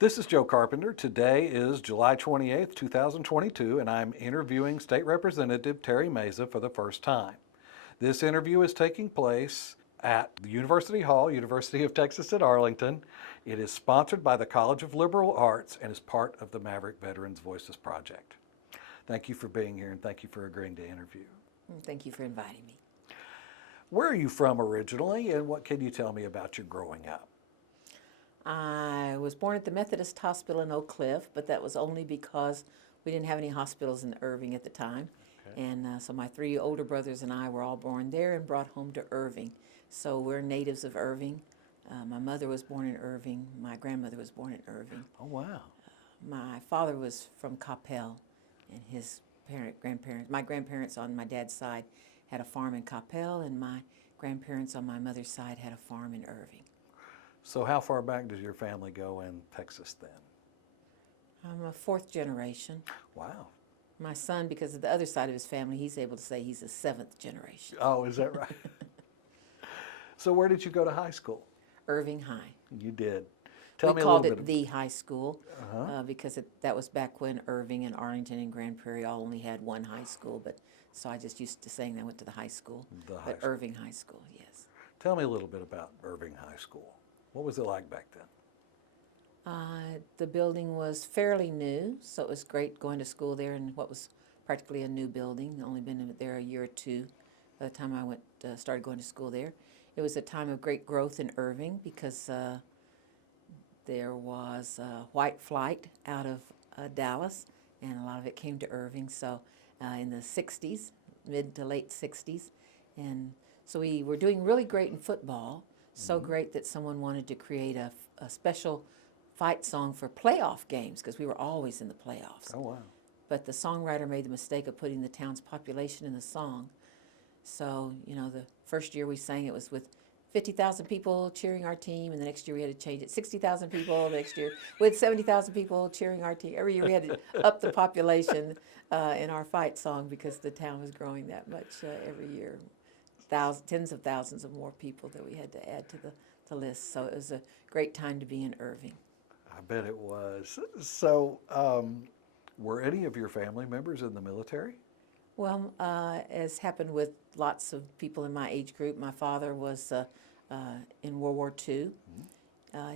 This is Joe Carpenter. Today is July 28th, 2022, and I'm interviewing State Representative Terry Meza for the first time. This interview is taking place at the University Hall, University of Texas at Arlington. It is sponsored by the College of Liberal Arts and is part of the Maverick Veterans Voices Project. Thank you for being here and thank you for agreeing to interview. Thank you for inviting me. Where are you from originally, and what can you tell me about your growing up? I was born at the Methodist Hospital in Oak Cliff, but that was only because we didn't have any hospitals in Irving at the time. Okay. And so my three older brothers and I were all born there and brought home to Irving. So we're natives of Irving. My mother was born in Irving. My grandmother was born in Irving. Oh, wow. My father was from Coppell, and his my grandparents on my dad's side had a farm in Coppell, and my grandparents on my mother's side had a farm in Irving. So how far back does your family go in Texas then? I'm a fourth generation. Wow. My son, because of the other side of his family, he's able to say he's a seventh generation. Oh, is that right? So where did you go to high school? Irving High. You did. Tell We me a called little it bit. the high school Uh-huh. because that was back when Irving and Arlington and Grand Prairie all only had one high school. But so I just used to saying I went to the high school. The high But school. Irving High School, yes. Tell me a little bit about Irving High School. What was it like back then? The building was fairly new, so it was great going to school there in what was practically a new building. Only been there a year or two by the time I started going to school there. It was a time of great growth in Irving because there was white flight out of Dallas, and a lot of it came to Irving. So in the 60s, mid to late 60s, and so we were doing really great in football. So great that someone wanted to create a special fight song for playoff games because we were always in the playoffs. Oh, wow. But the songwriter made the mistake of putting the town's population in the song. So, the first year we sang it was with 50,000 people cheering our team, and the next year we had to change it. 60,000 people, the next year with 70,000 people cheering our team. Every year we had to up the population in our fight song because the town was growing that much every year. Tens of thousands of more people that we had to add to the list. So it was a great time to be in Irving. I bet it was. So were any of your family members in the military? Well, as happened with lots of people in my age group, my father was in World War II.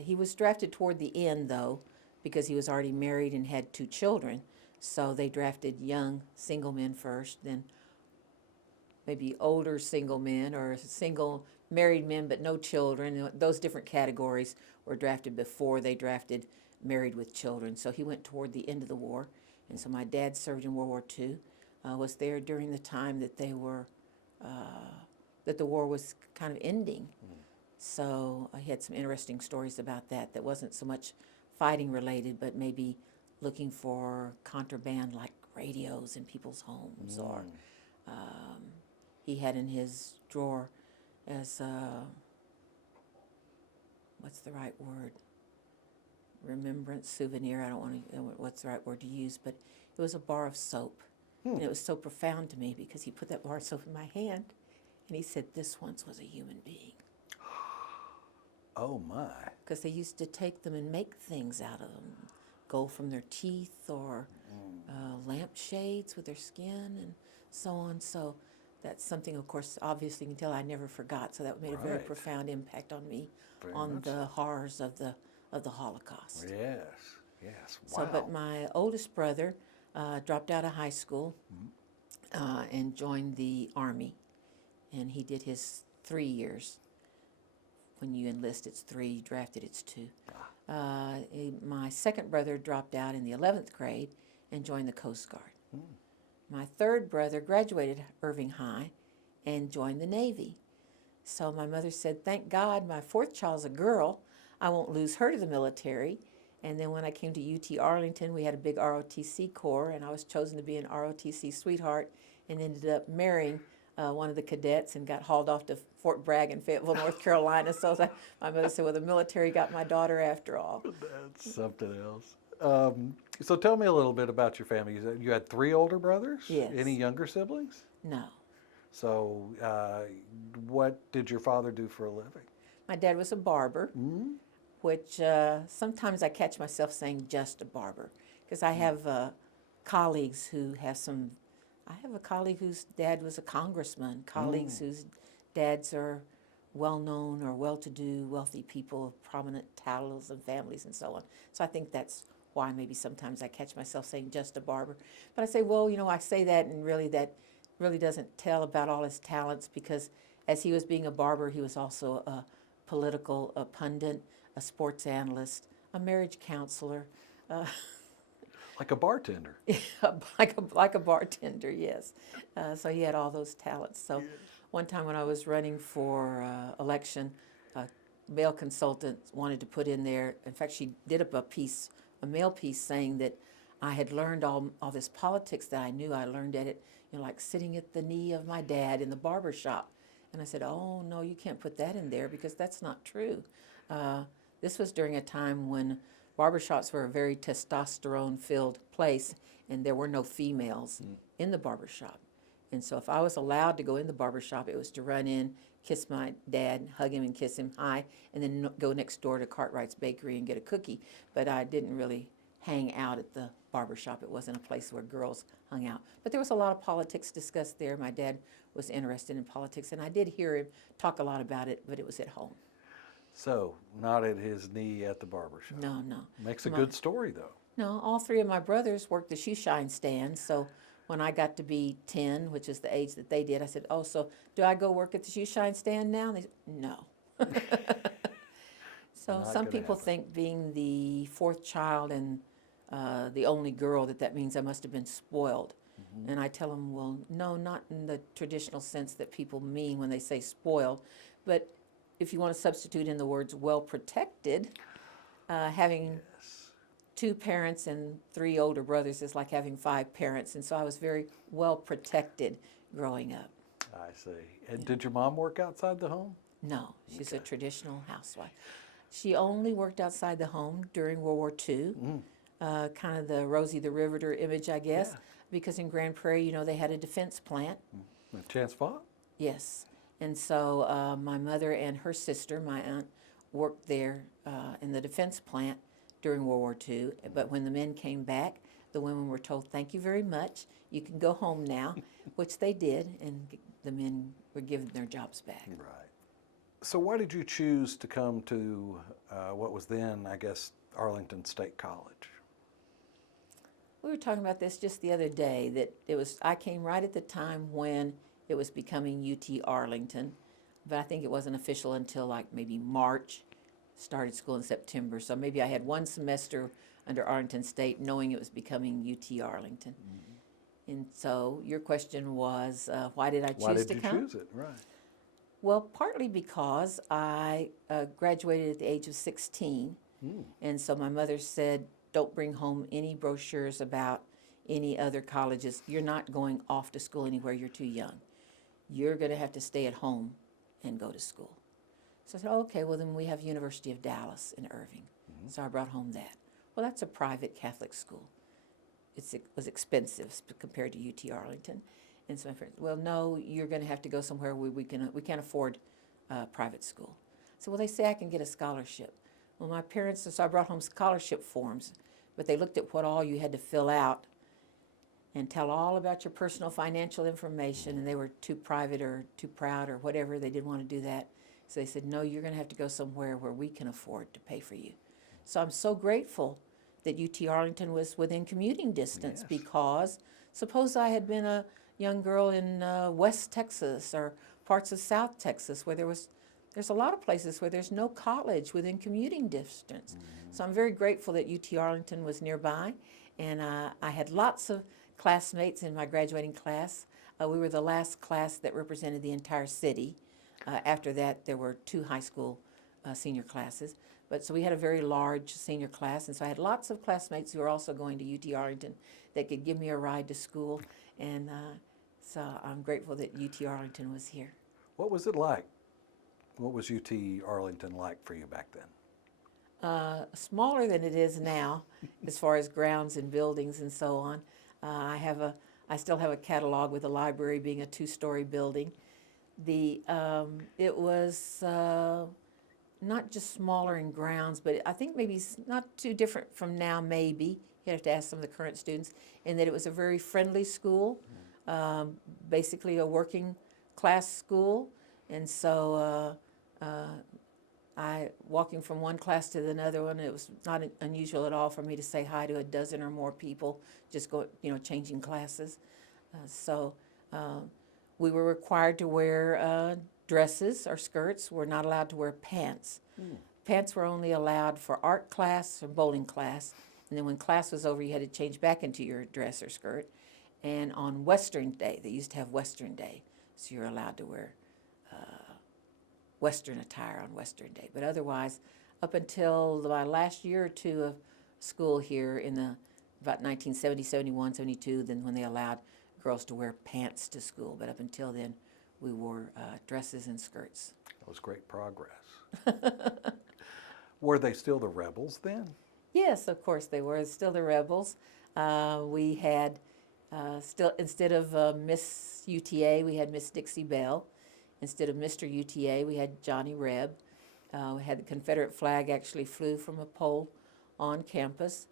He was drafted toward the end, though, because he was already married and had two children. So they drafted young single men first, then maybe older single men or single married men but no children. Those different categories were drafted before they drafted married with children. So he went toward the end of the war. And so my dad served in World War II, was there during the time that that the war was kind of ending. So I had some interesting stories about that wasn't so much fighting related, but maybe looking for contraband like radios in people's homes or he had in his drawer as, what's the right word? Remembrance, souvenir, I don't want to know what's the right word to use, but it was a bar of soap. And it was so profound to me because he put that bar of soap in my hand and he said, "This once was a human being." Oh, my. Because they used to take them and make things out of them, gold from their teeth or lampshades with their skin and so on. So that's something, of course, obviously you can tell I never forgot. So that made a very Right. profound impact on me Very on much the horrors of the Holocaust. Yes, yes. Wow. So, but my oldest brother dropped out of high school and joined the Army. And he did his 3 years. When you enlist, it's 3. Drafted, it's 2. My second brother dropped out in the 11th grade and joined the Coast Guard. My third brother graduated Irving High and joined the Navy. So my mother said, "Thank God my fourth child's a girl. I won't lose her to the military." And then when I came to UT Arlington, we had a big ROTC corps, and I was chosen to be an ROTC sweetheart and ended up marrying one of the cadets and got hauled off to Fort Bragg in Fayetteville, North Carolina. So my mother said, "Well, the military got my daughter after all." That's something else. So tell me a little bit about your family. You said you had 3 older brothers? Yes. Any younger siblings? No. So what did your father do for a living? My dad was a barber. which sometimes I catch myself saying just a barber, because I have colleagues who have some. I have a colleague whose dad was a congressman, colleagues whose dads are well-known or well-to-do, wealthy people of prominent titles and families and so on. So I think that's why maybe sometimes I catch myself saying just a barber. But I say, well, I say that, and really that really doesn't tell about all his talents, because as he was being a barber, he was also a political pundit, a sports analyst, a marriage counselor, Like a bartender. like a bartender, yes. So he had all those talents. So one time when I was running for election, a male consultant wanted to put in there, in fact, she did up a mail piece saying that I had learned all this politics that I knew. I learned at it, like sitting at the knee of my dad in the barber shop. And I said, oh, no, you can't put that in there, because that's not true. This was during a time when barbershops were a very testosterone-filled place, and there were no females in the barbershop. And so if I was allowed to go in the barbershop, it was to run in, kiss my dad, hug him and kiss him, hi, and then go next door to Cartwright's Bakery and get a cookie. But I didn't really hang out at the barbershop. It wasn't a place where girls hung out. But there was a lot of politics discussed there. My dad was interested in politics, and I did hear him talk a lot about it, but it was at home. So, not at his knee at the barber shop. No. Makes a good story, though. No, all three of my brothers worked the shoe shine stand, so when I got to be 10, which is the age that they did, I said, oh, so do I go work at the shoe shine stand now? And they said, no. So Not some gonna people happen. think being the fourth child and the only girl, that means I must have been spoiled. And I tell them, well, no, not in the traditional sense that people mean when they say spoiled, but if you want to substitute in the words well protected, having two parents and three older brothers is like having five parents. And so I was very well protected growing up. I see. And did your mom work outside the home? No, she's a traditional housewife. She only worked outside the home during World War II, kind of the Rosie the Riveter image, I guess, Yeah. because in Grand Prairie, they had a defense plant. Chance fought? Yes. And so my mother and her sister, my aunt, worked there in the defense plant during World War II. But when the men came back, the women were told, thank you very much. You can go home now, which they did, and the men were given their jobs back. Right. So why did you choose to come to what was then, I guess, Arlington State College? We were talking about this just the other day, that I came right at the time when it was becoming UT Arlington, but I think it wasn't official until like maybe March, started school in September. So maybe I had one semester under Arlington State knowing it was becoming UT Arlington. And so your question was, why did I choose to come? Why did you choose it? Right. Well, partly because I graduated at the age of 16, and so my mother said, don't bring home any brochures about any other colleges. You're not going off to school anywhere. You're too young. You're going to have to stay at home and go to school. So I said, okay, well, then we have University of Dallas in Irving. So I brought home that. Well, that's a private Catholic school. It was expensive compared to UT Arlington. And so my friends, well, no, you're going to have to go somewhere where we can't afford private school. So, well, they say I can get a scholarship. Well, my parents, so I brought home scholarship forms, but they looked at what all you had to fill out and tell all about your personal financial information, and they were too private or too proud or whatever. They didn't want to do that. So they said, no, you're going to have to go somewhere where we can afford to pay for you. So I'm so grateful that UT Arlington was within commuting distance, because suppose I had been a young girl in West Texas or parts of South Texas where there's a lot of places where there's no college within commuting distance. So I'm very grateful that UT Arlington was nearby, and I had lots of classmates in my graduating class. We were the last class that represented the entire city. After that, there were 2 high school senior classes. But so we had a very large senior class, and so I had lots of classmates who were also going to UT Arlington that could give me a ride to school, and so I'm grateful that UT Arlington was here. What was it like? What was UT Arlington like for you back then? Smaller than it is now, as far as grounds and buildings and so on. I still have a catalog with the library being a 2-story building. It was not just smaller in grounds, but I think maybe it's not too different from now, maybe. You have to ask some of the current students, in that it was a very friendly school, basically a working class school. And so I, walking from one class to another one, it was not unusual at all for me to say hi to a dozen or more people, just changing classes. So we were required to wear dresses or skirts. We're not allowed to wear pants. Pants were only allowed for art class or bowling class. And then when class was over, you had to change back into your dress or skirt. And on Western Day, they used to have Western Day, so you're allowed to wear Western attire on Western Day. But otherwise, up until my last year or two of school here in about 1970, 71, 72, then when they allowed girls to wear pants to school. But up until then, we wore dresses and skirts. That was great progress. Were they still the rebels then? Yes, of course they were still the rebels. We had still, instead of Miss UTA, we had Miss Dixie Bell. Instead of Mr. UTA, we had Johnny Reb. We had the Confederate flag actually flew from a pole on campus.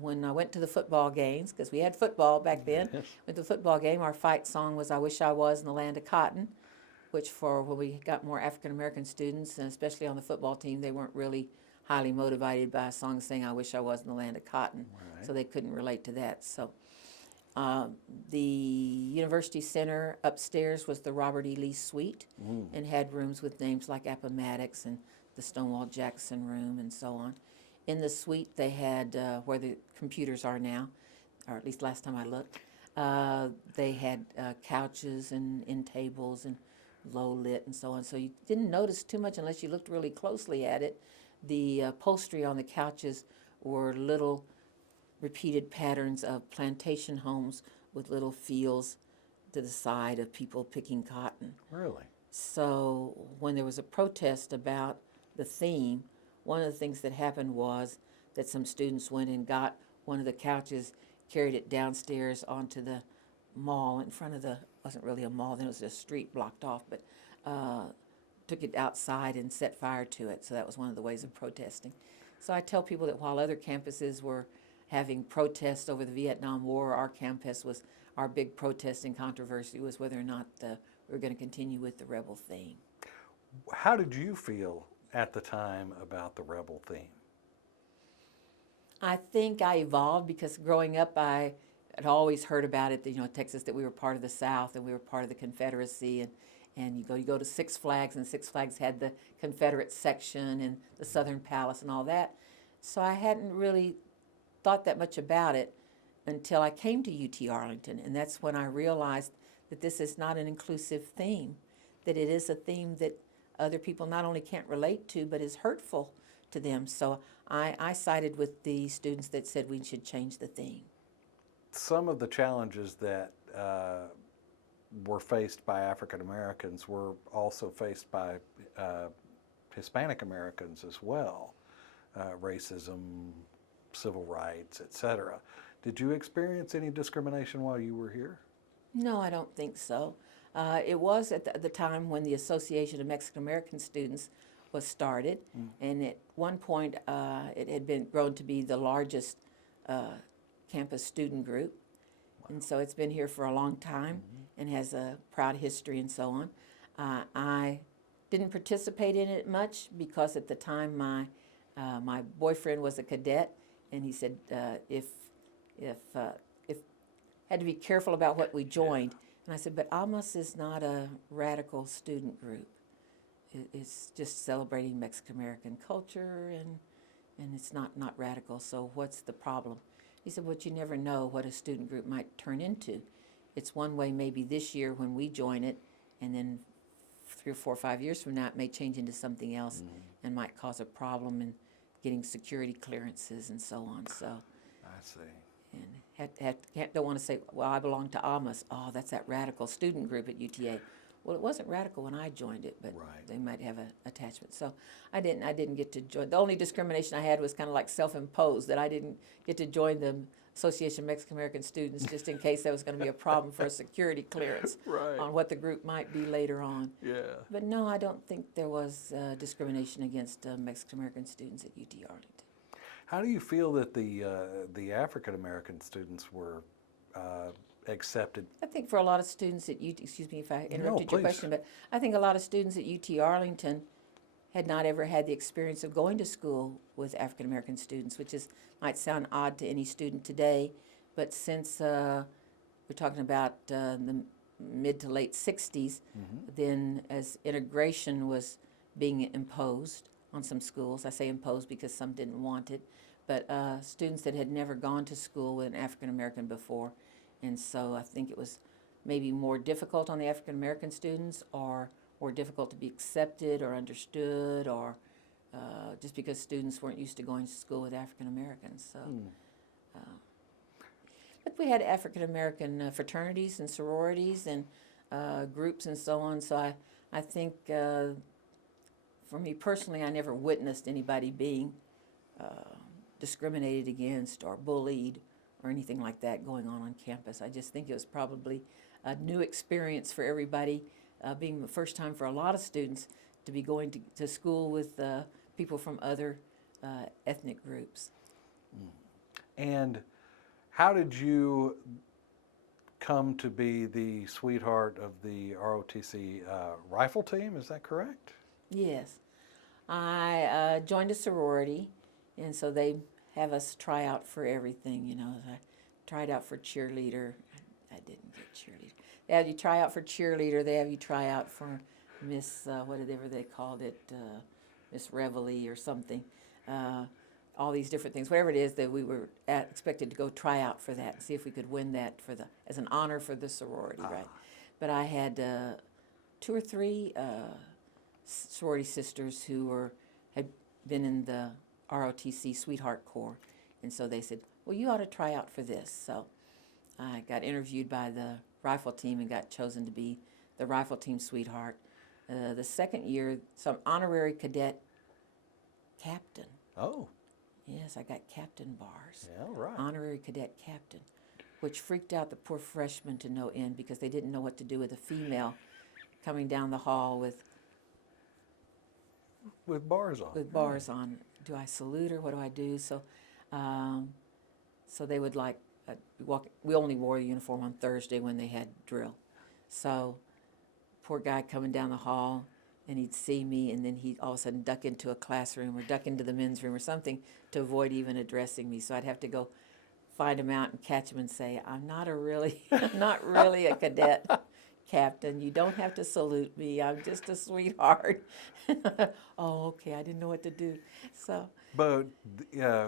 When I went to the football games, because we had football back then, Yes. with the football game, our fight song was "I Wish I Was in the Land of Cotton," which when we got more African American students, and especially on the football team, they weren't really highly motivated by a song saying "I wish I was in the land of cotton," Right. so they couldn't relate to that. So the University Center upstairs was the Robert E. Lee Suite, and had rooms with names like Appomattox and the Stonewall Jackson Room and so on. In the suite, they had where the computers are now, or at least last time I looked. They had couches and end tables and low lit and so on. So you didn't notice too much unless you looked really closely at it. The upholstery on the couches were little repeated patterns of plantation homes with little fields to the side of people picking cotton. Really? So when there was a protest about the theme, one of the things that happened was that some students went and got one of the couches, carried it downstairs onto the mall in front of wasn't really a mall, then it was a street blocked off, but took it outside and set fire to it. So that was one of the ways of protesting. So I tell people that while other campuses were having protests over the Vietnam War, our big protest and controversy was whether or not we were going to continue with the rebel theme. How did you feel at the time about the rebel theme? I think I evolved because growing up I had always heard about it, Texas, that we were part of the South and we were part of the Confederacy, and you go to Six Flags, and Six Flags had the Confederate section and the Southern Palace and all that. So I hadn't really thought that much about it until I came to UT Arlington, and that's when I realized that this is not an inclusive theme, that it is a theme that other people not only can't relate to, but is hurtful to them. So I sided with the students that said we should change the theme. Some of the challenges that were faced by African Americans were also faced by Hispanic Americans as well. Racism, civil rights, etc. Did you experience any discrimination while you were here? No, I don't think so. It was at the time when the Association of Mexican American Students was started, and at one point it had been grown to be the largest campus student group, and so it's been here for a long time and has a proud history and so on. I didn't participate in it much because at the time my boyfriend was a cadet, and he said if had to be careful about what we joined. Yeah. And I said, but Almas is not a radical student group. It's just celebrating Mexican American culture, and it's not radical, so what's the problem? He said, well, you never know what a student group might turn into. It's one way maybe this year when we join it, and then 3 or 4 or 5 years from now it may change into something else and might cause a problem in getting security clearances and so on. So I see. and don't want to say, well, I belong to Almas. Oh, that's that radical student group at UTA. Well, it wasn't radical when I joined it, but Right. they might have an attachment. So I didn't get to join. The only discrimination I had was kind of like self-imposed, that I didn't get to join Association of Mexican American Students, just in case there was going to be a problem for a security clearance Right. on what the group might be later on. Yeah. But no, I don't think there was discrimination against Mexican American students at UT Arlington. How do you feel that the African American students were accepted? I think for a lot of students at UT, excuse me if I interrupted your please. question, but I think a lot of students at UT Arlington had not ever had the experience of going to school with African American students, which might sound odd to any student today, but since we're talking about the mid to late 60s, then as integration was being imposed on some schools, I say imposed because some didn't want it, but students that had never gone to school with an African American before, and so I think it was maybe more difficult on the African American students, or more difficult to be accepted or understood, or just because students weren't used to going to school with African Americans. So, but we had African American fraternities and sororities and groups and so on. So I think for me personally, I never witnessed anybody being discriminated against or bullied or anything like that going on campus. I just think it was probably a new experience for everybody, being the first time for a lot of students to be going to school with people from other ethnic groups. And how did you come to be the sweetheart of the ROTC rifle team? Is that correct? Yes. I joined a sorority, and so they have us try out for everything, you know. I tried out for cheerleader. I didn't get cheerleader. They have you try out for cheerleader. They have you try out for Miss, whatever they called it, Miss Reveille or something. All these different things, whatever it is that we were expected to go try out for that and see if we could win that as an honor for the sorority, right? But I had 2 or 3 sorority sisters who had been in the ROTC Sweetheart Corps, and so they said, well, you ought to try out for this. So I got interviewed by the rifle team and got chosen to be the rifle team sweetheart. The second year, some honorary cadet captain. Oh, Yes, I got captain bars. yeah, right. Honorary cadet captain, which freaked out the poor freshmen to no end because they didn't know what to do with a female coming down the hall with Bars on. bars on. Do I salute her? What do I do? So, so they would like walk. We only wore a uniform on Thursday when they had drill. So, poor guy coming down the hall, and he'd see me, and then he'd all of a sudden duck into a classroom or duck into the men's room or something to avoid even addressing me. So I'd have to go find him out and catch him and say, I'm not really a cadet captain. You don't have to salute me. I'm just a sweetheart. Oh, okay. I didn't know what to do. So, But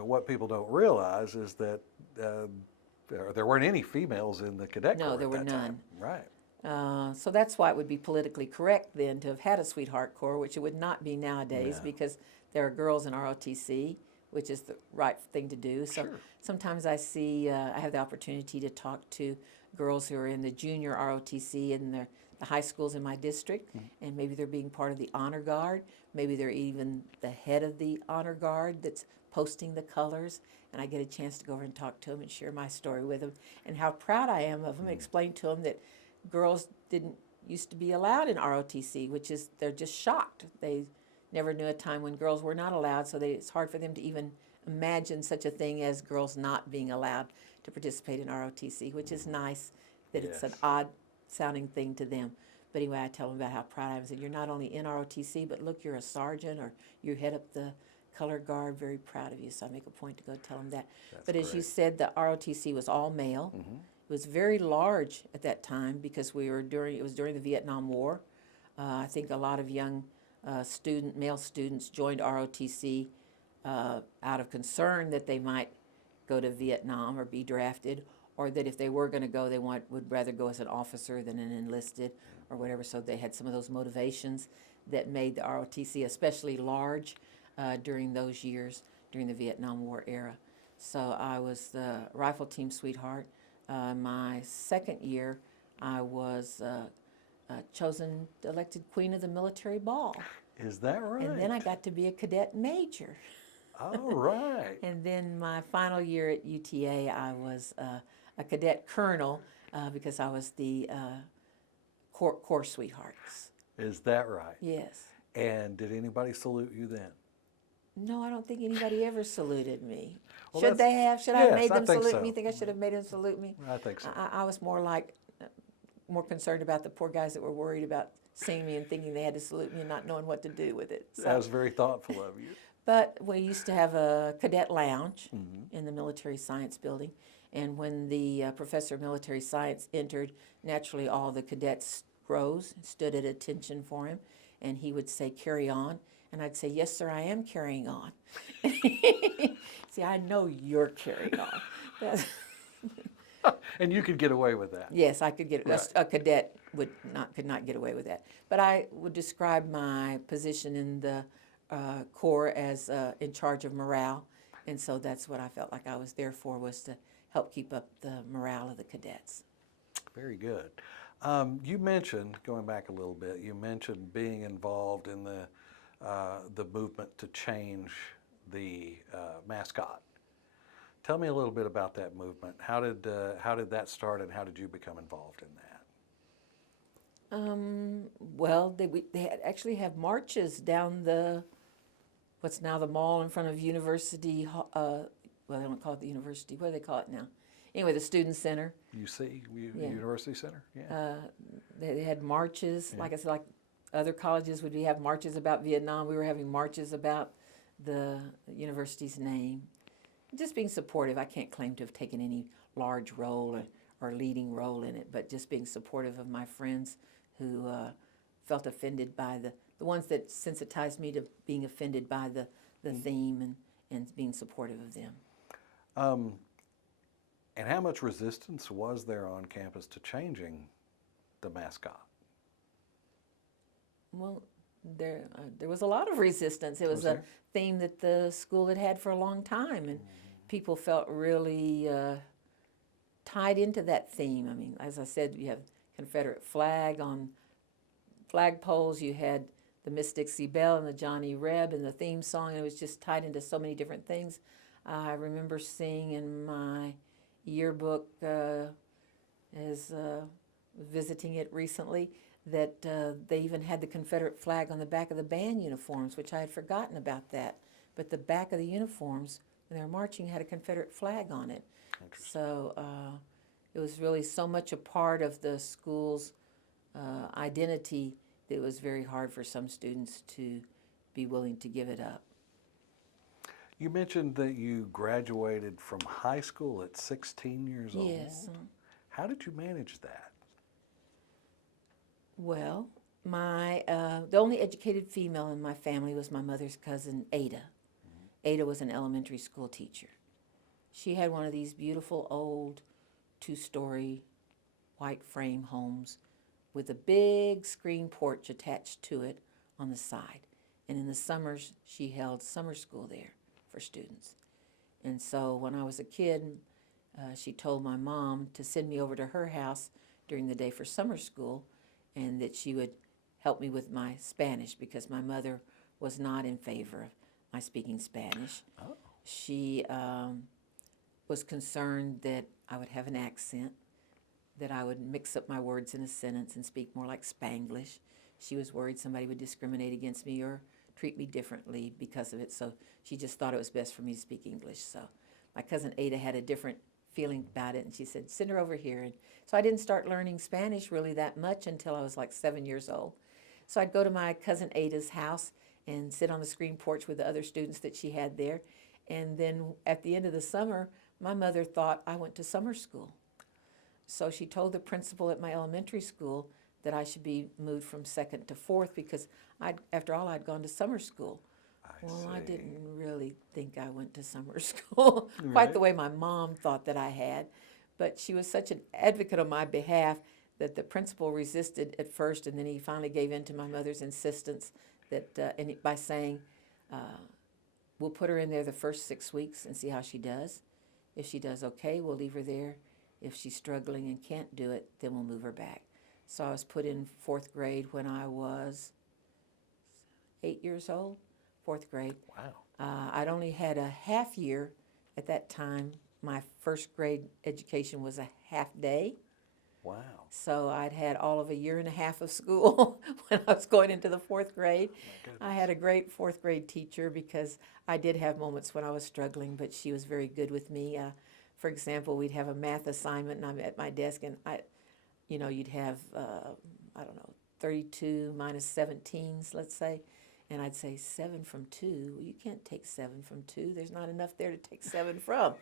what people don't realize is that there weren't any females in the cadet corps no, there at were that none. time. Right. So that's why it would be politically correct then to have had a sweetheart corps, which it would not be nowadays because there are girls in ROTC, which is the right thing to do. So sometimes I see, I have the opportunity to talk to girls who are in the junior ROTC in the high schools in my district, and maybe they're being part of the honor guard. Maybe they're even the head of the honor guard that's posting the colors, and I get a chance to go over and talk to them and share my story with them and how proud I am of them, and explain to them that girls didn't used to be allowed in ROTC, which is they're just shocked. They never knew a time when girls were not allowed, so it's hard for them to even imagine such a thing as girls not being allowed to participate in ROTC, which is nice that it's an odd sounding thing to them. But anyway, I tell them about how proud I am. I said, you're not only in ROTC, but look, you're a sergeant or you head up the color guard, very proud of you. So I make a point to go tell them that. But as you said, the ROTC was all male. It was very large at that time because it was during the Vietnam War. I think a lot of young male students joined ROTC out of concern that they might go to Vietnam or be drafted, or that if they were going to go, they would rather go as an officer than an enlisted or whatever. So they had some of those motivations that made the ROTC especially large during those years, during the Vietnam War era. So I was the rifle team sweetheart. My second year, I was elected queen of the military ball. Is that right? And then I got to be a cadet major. All right. And then my final year at UTA, I was a cadet colonel because I was the corps sweethearts. Is that right? Yes. And did anybody salute you then? No, I don't think anybody ever saluted me. Well, Should they have? Should I have yes, made I them think salute so. me? You think I should have made them salute me? I think so. I was more concerned about the poor guys that were worried about seeing me and thinking they had to salute me and not knowing what to do with it. So, That was very thoughtful of you. but we used to have a cadet lounge in the military science building. And when the professor of military science entered, naturally all the cadets rose, stood at attention for him, and he would say, "Carry on." And I'd say, "Yes, sir, I am carrying on." See, I know you're carrying on. That's, And you could get away with that. yes, I could get Right. a cadet could not get away with that. But I would describe my position in the Corps as in charge of morale, and so that's what I felt like I was there for, was to help keep up the morale of the cadets. Very good. You mentioned, going back a little bit, you mentioned being involved in the movement to change the mascot. Tell me a little bit about that movement. How did that start, and how did you become involved in that? Well, they actually have marches down what's now the mall in front of University. Well, they don't call it the university. What do they call it now? Anyway, the Student Center. UC, Yeah. University Center? Yeah. They had marches. Yeah. Like I said, like other colleges would have marches about Vietnam. We were having marches about the university's name. Just being supportive. I can't claim to have taken any large role or leading role in it, but just being supportive of my friends who felt offended by the ones that sensitized me to being offended by the theme and being supportive of them. And how much resistance was there on campus to changing the mascot? Well, there was a lot of resistance. It was Was a there? theme that the school had had for a long time, and people felt really tied into that theme. I mean, as I said, you have Confederate flag on flagpoles. You had the Miss Dixie Belle and the Johnny Reb and the theme song, and it was just tied into so many different things. I remember seeing in my yearbook as visiting it recently that they even had the Confederate flag on the back of the band uniforms, which I had forgotten about that. But the back of the uniforms, when they were marching, had a Confederate flag on it. So it was really so much a part of the school's identity that it was very hard for some students to be willing to give it up. You mentioned that you graduated from high school at 16 years old. Yes. How did you manage that? Well, the only educated female in my family was my mother's cousin, Ada. Ada was an elementary school teacher. She had one of these beautiful old two-story white frame homes with a big screen porch attached to it on the side. And in the summers, she held summer school there for students. And so when I was a kid, she told my mom to send me over to her house during the day for summer school, and that she would help me with my Spanish because my mother was not in favor of my speaking Spanish. Oh. She was concerned that I would have an accent, that I would mix up my words in a sentence and speak more like Spanglish. She was worried somebody would discriminate against me or treat me differently because of it, so she just thought it was best for me to speak English. So my cousin Ada had a different feeling about it, and she said, send her over here. And so I didn't start learning Spanish really that much until I was like 7 years old. So I'd go to my cousin Ada's house and sit on the screen porch with the other students that she had there. And then at the end of the summer, my mother thought I went to summer school. So she told the principal at my elementary school that I should be moved from second to fourth because after all, I'd gone to summer school. I didn't really think I went to summer school quite the way my mom thought that I had. But she was such an advocate on my behalf that the principal resisted at first, and then he finally gave in to my mother's insistence by saying, we'll put her in there the first 6 weeks and see how she does. If she does okay, we'll leave her there. If she's struggling and can't do it, then we'll move her back. So I was put in fourth grade when I was 8 years old, fourth grade. Wow. I'd only had a half year At that time, my first grade education was a half day. Wow. So I'd had all of a year and a half of school when I was going into the fourth grade. I had a great fourth grade teacher because I did have moments when I was struggling, but she was very good with me. For example, we'd have a math assignment, and I'm at my desk, and you'd have, I don't know, 32 minus 17s, let's say. And I'd say 7 from 2. Well, you can't take 7 from 2. There's not enough there to take 7 from.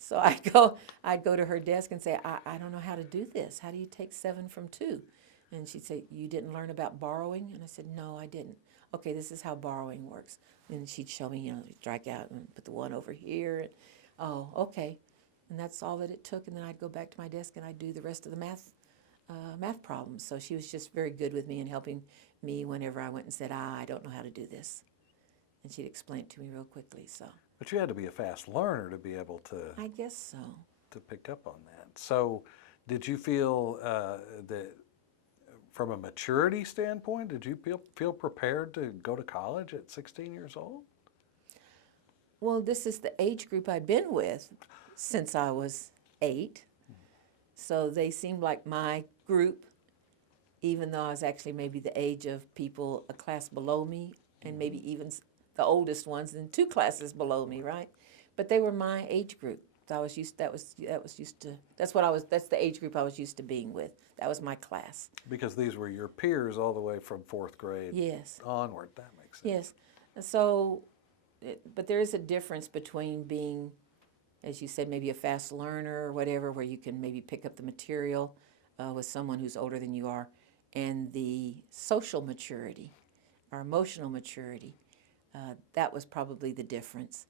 So I'd go to her desk and say, I don't know how to do this. How do you take 7 from 2? And she'd say, you didn't learn about borrowing? And I said, no, I didn't. Okay, this is how borrowing works. And she'd show me, strike out and put the 1 over here. And, oh, okay. And that's all that it took. And then I'd go back to my desk and I'd do the rest of the math problems. So she was just very good with me and helping me whenever I went and said, I don't know how to do this. And she'd explain it to me real quickly. So. But you had to be a fast learner to be able to. I guess so. To pick up on that. So, did you feel that, from a maturity standpoint, did you feel prepared to go to college at 16 years old? Well, this is the age group I've been with since I was 8. So they seemed like my group, even though I was actually maybe the age of people a class below me, and maybe even the oldest ones in 2 classes below me, right? But they were my age group. I was used. That's the age group I was used to being with. That was my class. Because these were your peers all the way from 4th grade. Yes. Onward. That makes sense. Yes. And so, but there is a difference between being, as you said, maybe a fast learner or whatever, where you can maybe pick up the material with someone who's older than you are, and the social maturity, or emotional maturity. That was probably the difference.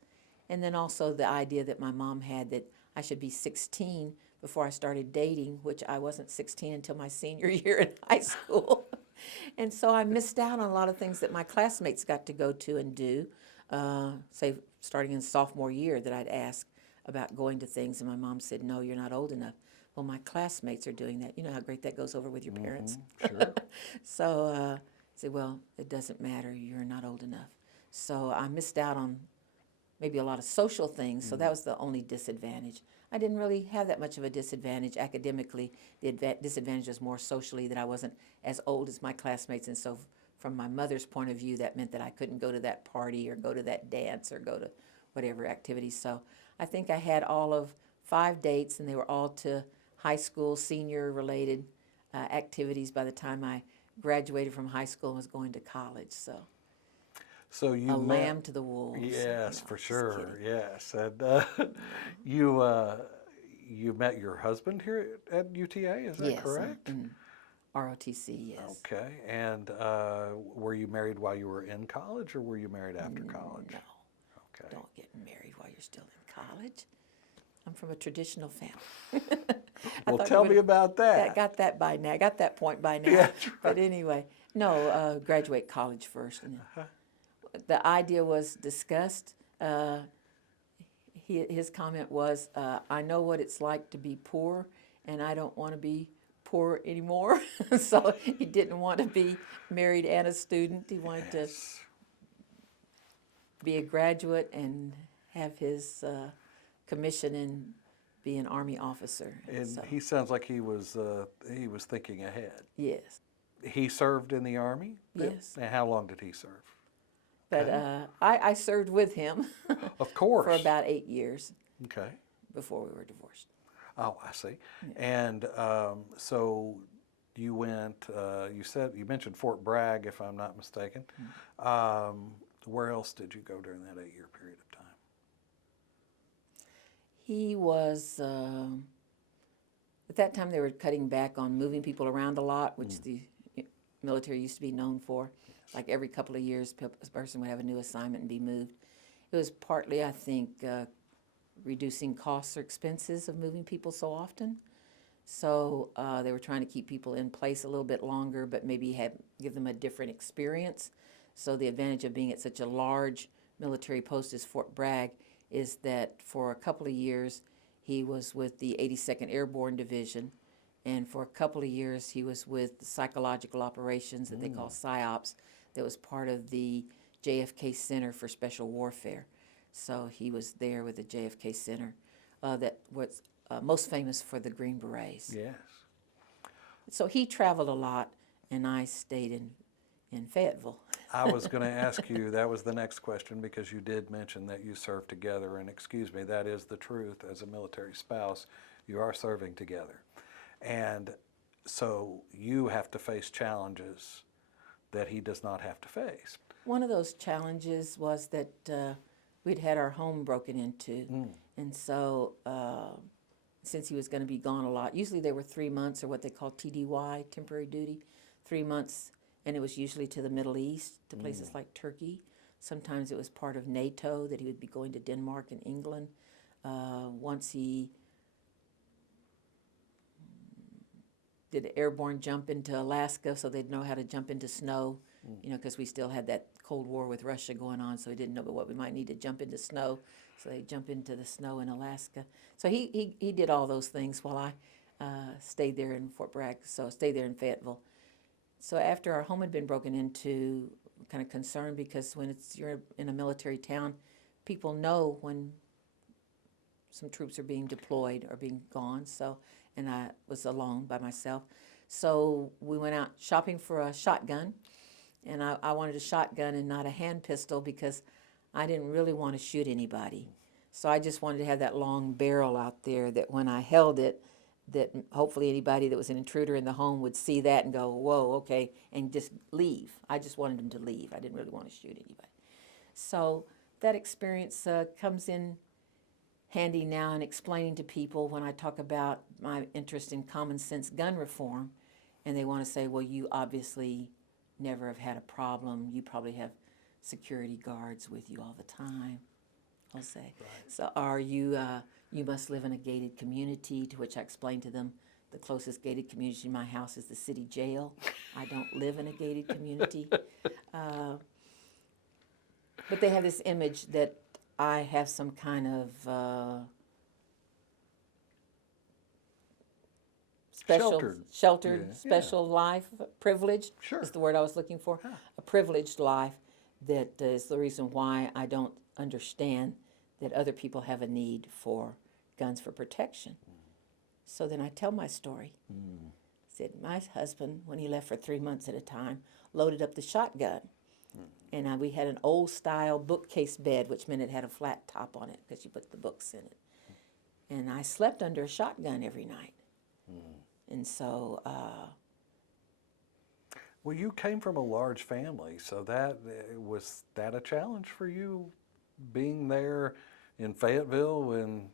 And then also the idea that my mom had that I should be 16 before I started dating, which I wasn't 16 until my senior year in high school. And so I missed out on a lot of things that my classmates got to go to and do, say starting in sophomore year, that I'd ask about going to things, and my mom said, no, you're not old enough. Well, my classmates are doing that. You know how great that goes over with your parents? Sure. So I said, well, it doesn't matter. You're not old enough. So I missed out on maybe a lot of social things, so that was the only disadvantage. I didn't really have that much of a disadvantage academically. The disadvantage was more socially, that I wasn't as old as my classmates, and so from my mother's point of view, that meant that I couldn't go to that party or go to that dance or go to whatever activity. So I think I had all of 5 dates, and they were all to high school, senior-related activities by the time I graduated from high school and was going to college, So you lamb to the wolves. Yes, No, for just sure. kidding. Yes, and you met your husband here at UTA. Is that Yes, correct? in ROTC, yes. Okay. And were you married while you were in college, or were you married after college? No, Okay. don't get married while you're still in college. I'm from a traditional family. I Well, thought you tell me would've about that. got that by now. I got that point by now. Yeah, that's right. But anyway, no, graduate college first. And the idea was discussed. His comment was, I know what it's like to be poor, and I don't want to be poor anymore. So he didn't want to be married and a student. He wanted to be a graduate and have his commission and be an Army officer. And so, he sounds like he was thinking ahead. yes, He served in the Army? yes. And how long did he serve? But I served with him Of course. for about 8 years Okay. before we were divorced. Oh, I see. And so you went. You mentioned Fort Bragg, if I'm not mistaken. Where else did you go during that 8-year period of time? He was, at that time they were cutting back on moving people around a lot, which the military used to be known for. Like every couple of years, a person would have a new assignment and be moved. It was partly, I think, reducing costs or expenses of moving people so often. So they were trying to keep people in place a little bit longer, but maybe give them a different experience. So the advantage of being at such a large military post as Fort Bragg is that for a couple of years he was with the 82nd Airborne Division, and for a couple of years he was with the psychological operations that they call PSYOPs, that was part of the JFK Center for Special Warfare. So he was there with the JFK Center, that was most famous for the Green Berets. Yes. So he traveled a lot, and I stayed in Fayetteville. I was going to ask you, that was the next question, because you did mention that you served together, and excuse me, that is the truth. As a military spouse, you are serving together. And so you have to face challenges that he does not have to face. One of those challenges was that we'd had our home broken into, and so since he was going to be gone a lot, usually they were 3 months, or what they call TDY, temporary duty, 3 months, and it was usually to the Middle East, to places like Turkey. Sometimes it was part of NATO, that he would be going to Denmark and England. Once he did an airborne jump into Alaska, so they'd know how to jump into snow, you know, because we still had that Cold War with Russia going on, so we didn't know what we might need to jump into snow. So they jump into the snow in Alaska. So he did all those things while I stayed there in Fort Bragg, so stayed there in Fayetteville. So after our home had been broken into, kind of concerned, because when you're in a military town, people know when some troops are being deployed or being gone. So, and I was alone by myself. So we went out shopping for a shotgun, and I wanted a shotgun and not a hand pistol, because I didn't really want to shoot anybody. So I just wanted to have that long barrel out there, that when I held it, that hopefully anybody that was an intruder in the home would see that and go, whoa, okay, and just leave. I just wanted them to leave. I didn't really want to shoot anybody. So that experience comes in handy now in explaining to people when I talk about my interest in common sense gun reform, and they want to say, well, you obviously never have had a problem. You probably have security guards with you all the time, I'll say. Right. So are you, you must live in a gated community, to which I explained to them the closest gated community to my house is the city jail. I don't live in a gated community. But they have this image that I have some kind of sheltered, yeah. special life, privileged Sure. is the word I was looking for. Huh. A privileged life that is the reason why I don't understand that other people have a need for guns for protection. So then I tell my story. Said my husband, when he left for 3 months at a time, loaded up the shotgun. And we had an old style bookcase bed, which meant it had a flat top on it because you put the books in it. And I slept under a shotgun every night. And so... well, you came from a large family, so that was that a challenge for you, being there in Fayetteville when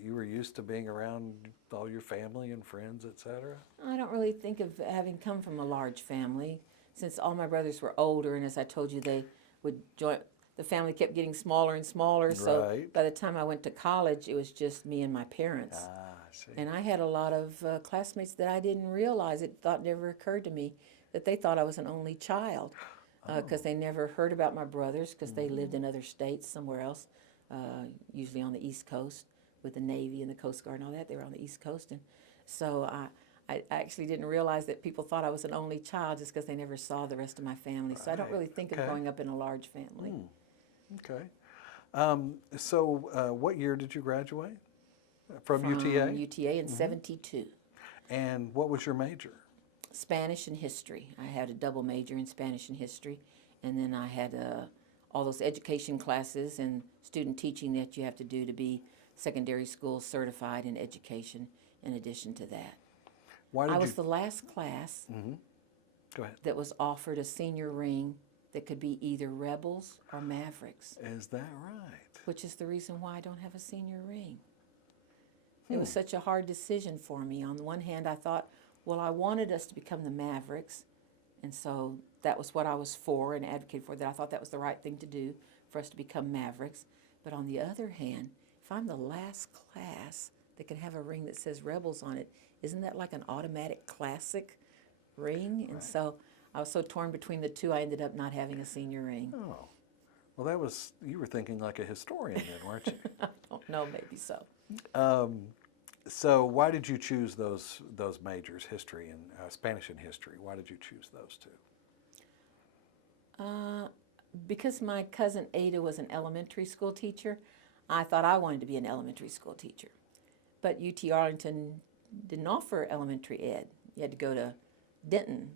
you were used to being around all your family and friends, etc.? I don't really think of having come from a large family, since all my brothers were older, and as I told you, they would join. The family kept getting smaller and smaller, so Right. by the time I went to college, it was just me and my parents. Ah, I see. And I had a lot of classmates that I didn't realize, it never occurred to me, that they thought I was an only child, because they never heard about my brothers, because they lived in other states, somewhere else, usually on the East Coast, with the Navy and the Coast Guard and all that. They were on the East Coast, and so I actually didn't realize that people thought I was an only child just because they never saw the rest of my family. So I don't really think of growing up in a large family. Okay. So what year did you graduate from UTA? UTA in 72. And what was your major? Spanish and history. I had a double major in Spanish and history, and then I had all those education classes and student teaching that you have to do to be secondary school certified in education in addition to that. Why did I was the last class Go ahead. that was offered a senior ring that could be either Rebels or Mavericks, Is that right? which is the reason why I don't have a senior ring. It was such a hard decision for me. On the one hand, I thought, well, I wanted us to become the Mavericks, and so that was what I was for and advocated for, that I thought that was the right thing to do, for us to become Mavericks. But on the other hand, if I'm the last class that can have a ring that says Rebels on it, isn't that like an automatic classic ring? And so I was so torn between the two, I ended up not having a senior ring. Oh, well, you were thinking like a historian then, weren't you? I don't know, maybe so. So why did you choose those majors, history and Spanish and history? Why did you choose those two? because my cousin Ada was an elementary school teacher, I thought I wanted to be an elementary school teacher. But UT Arlington didn't offer elementary ed. You had to go to Denton,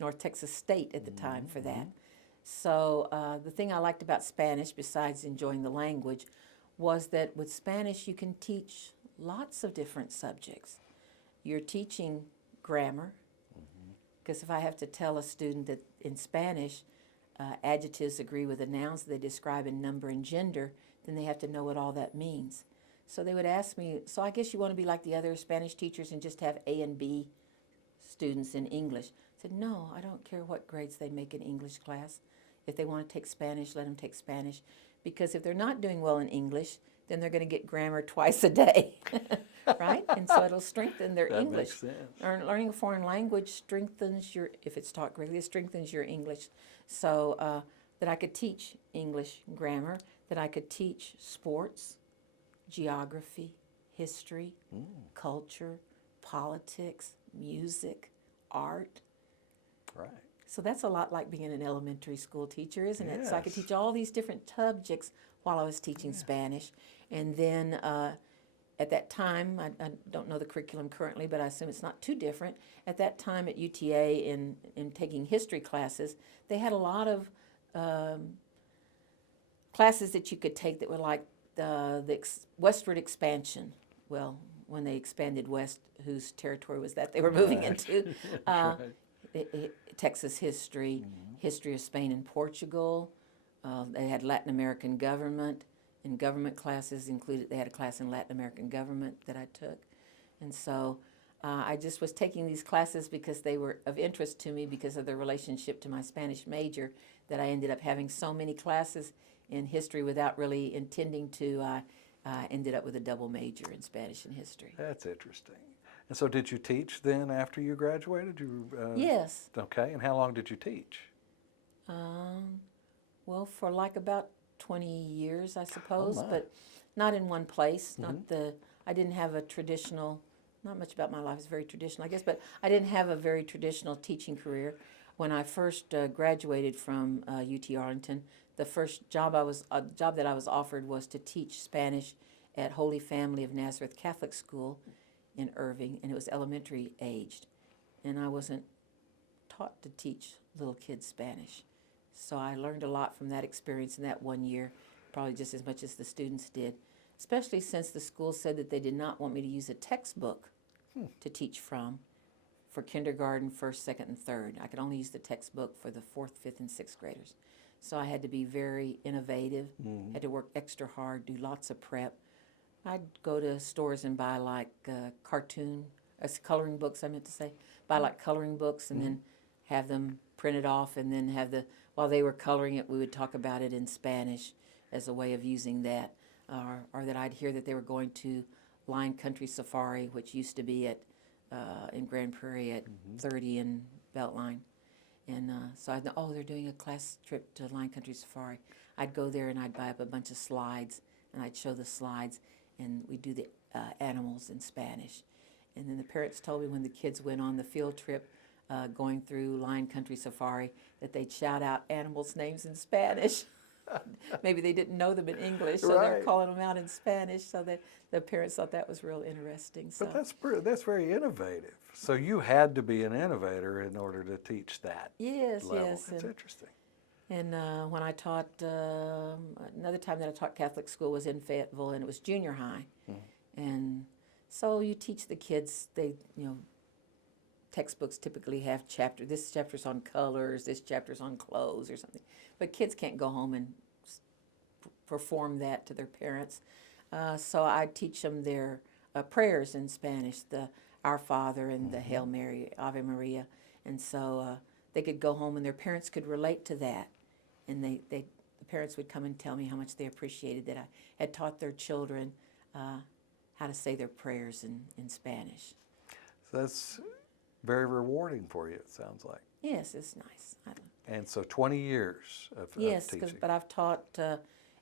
North Texas State at the time for that. So the thing I liked about Spanish, besides enjoying the language, was that with Spanish you can teach lots of different subjects. You're teaching grammar, because if I have to tell a student that in Spanish adjectives agree with the nouns they describe in number and gender, then they have to know what all that means. So they would ask me, so I guess you want to be like the other Spanish teachers and just have A and B students in English? I said, no, I don't care what grades they make in English class. If they want to take Spanish, let them take Spanish. Because if they're not doing well in English, then they're going to get grammar twice a day, right? And so it'll strengthen their That English. makes sense. Learning a foreign language strengthens your, if it's taught correctly, it strengthens your English. So that I could teach English grammar, that I could teach sports, geography, history, culture, politics, music, art. Right. So that's a lot like being an elementary school teacher, isn't it? So I could Yes. teach all these different subjects while I was teaching Spanish. And then at that time, I don't know the curriculum currently, but I assume it's not too different. At that time at UTA, in taking history classes, they had a lot of classes that you could take that were like the westward expansion. Well, when they expanded west, whose territory was that they were moving into? Texas history, history of Spain and Portugal. They had Latin American government, and government classes included, they had a class in Latin American government that I took. And so I just was taking these classes because they were of interest to me because of their relationship to my Spanish major, that I ended up having so many classes in history without really intending to. I ended up with a double major in Spanish and history. That's interesting. And so did you teach then after you graduated? Yes. Okay, and how long did you teach? Well, for like about 20 years, I suppose, my. but not in one place. I didn't have a traditional, not much about my life is very traditional, I guess, but I didn't have a very traditional teaching career. When I first graduated from UT Arlington, the first job that I was offered was to teach Spanish at Holy Family of Nazareth Catholic School in Irving, and it was elementary aged. And I wasn't taught to teach little kids Spanish. So I learned a lot from that experience in that 1 year, probably just as much as the students did, especially since the school said that they did not want me to use a textbook to teach from for kindergarten, first, second, and third. I could only use the textbook for the fourth, fifth, and sixth graders. So I had to be very innovative, had to work extra hard, do lots of prep. I'd go to stores and buy like coloring books, I meant to say, buy like coloring books and then have them printed off, and then while they were coloring it, we would talk about it in Spanish as a way of using that. Or that I'd hear that they were going to Lion Country Safari, which used to be in Grand Prairie at 30 and Beltline. And so I'd know, oh, they're doing a class trip to Lion Country Safari. I'd go there and I'd buy up a bunch of slides, and I'd show the slides, and we'd do the animals in Spanish. And then the parents told me when the kids went on the field trip going through Lion Country Safari that they'd shout out animals' names in Spanish. Maybe they didn't know them in English, so they were Right. calling them out in Spanish, so that the parents thought that was real interesting. So. But that's very innovative. So you had to be an innovator in order to teach that Yes, level. yes. That's interesting. And when I taught, another time that I taught Catholic school was in Fayetteville, and it was junior high. And so you teach the kids, textbooks typically have this chapter's on colors, this chapter's on clothes or something. But kids can't go home and perform that to their parents. So I teach them their prayers in Spanish, the Our Father and the Hail Mary, Ave Maria. And so they could go home and their parents could relate to that. And the parents would come and tell me how much they appreciated that I had taught their children how to say their prayers in Spanish. So that's very rewarding for you, it sounds like. Yes, it's nice. And so 20 years of Yes, teaching. but I've taught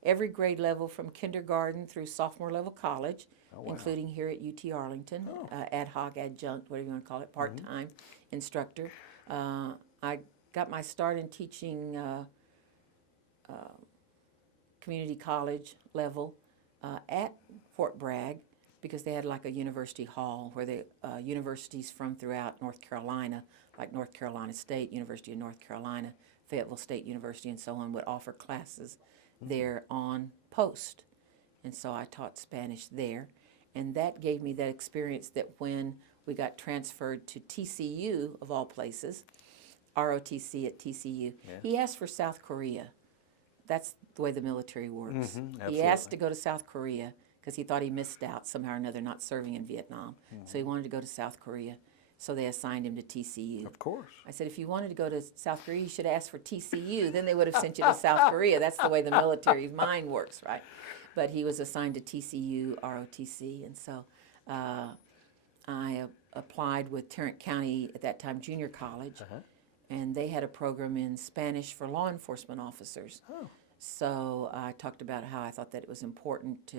every grade level from kindergarten through sophomore level college, including here at UT Arlington, ad hoc, adjunct, whatever you want to call it, part-time instructor. I got my start in teaching community college level at Fort Bragg, because they had like a university hall where the universities from throughout North Carolina, like North Carolina State, University of North Carolina, Fayetteville State University, and so on, would offer classes there on post. And so I taught Spanish there. And that gave me that experience that when we got transferred to TCU, of all places, ROTC at TCU, he asked for South Korea. That's the way the military works. He asked to go to South Korea because he thought he missed out somehow or another not serving in Vietnam. So he wanted to go to South Korea. So they assigned him to TCU. Of course. I said, if you wanted to go to South Korea, you should have asked for TCU. Then they would have sent you to South Korea. That's the way the military mind works, right? But he was assigned to TCU, ROTC. And so I applied with Tarrant County, at that time, Junior College. And they had a program in Spanish for law enforcement officers. So I talked about how I thought that it was important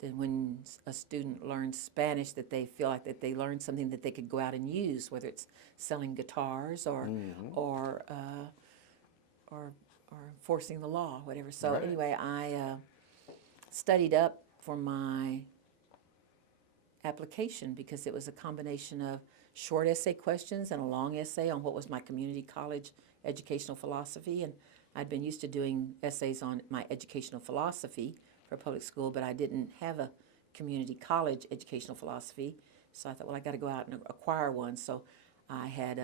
that when a student learns Spanish, that they feel like that they learned something that they could go out and use, whether it's selling guitars or enforcing the law, whatever. So anyway, I studied up for my application because it was a combination of short essay questions and a long essay on what was my community college educational philosophy. And I'd been used to doing essays on my educational philosophy for public school, but I didn't have a community college educational philosophy. So I thought, well, I got to go out and acquire one. So I had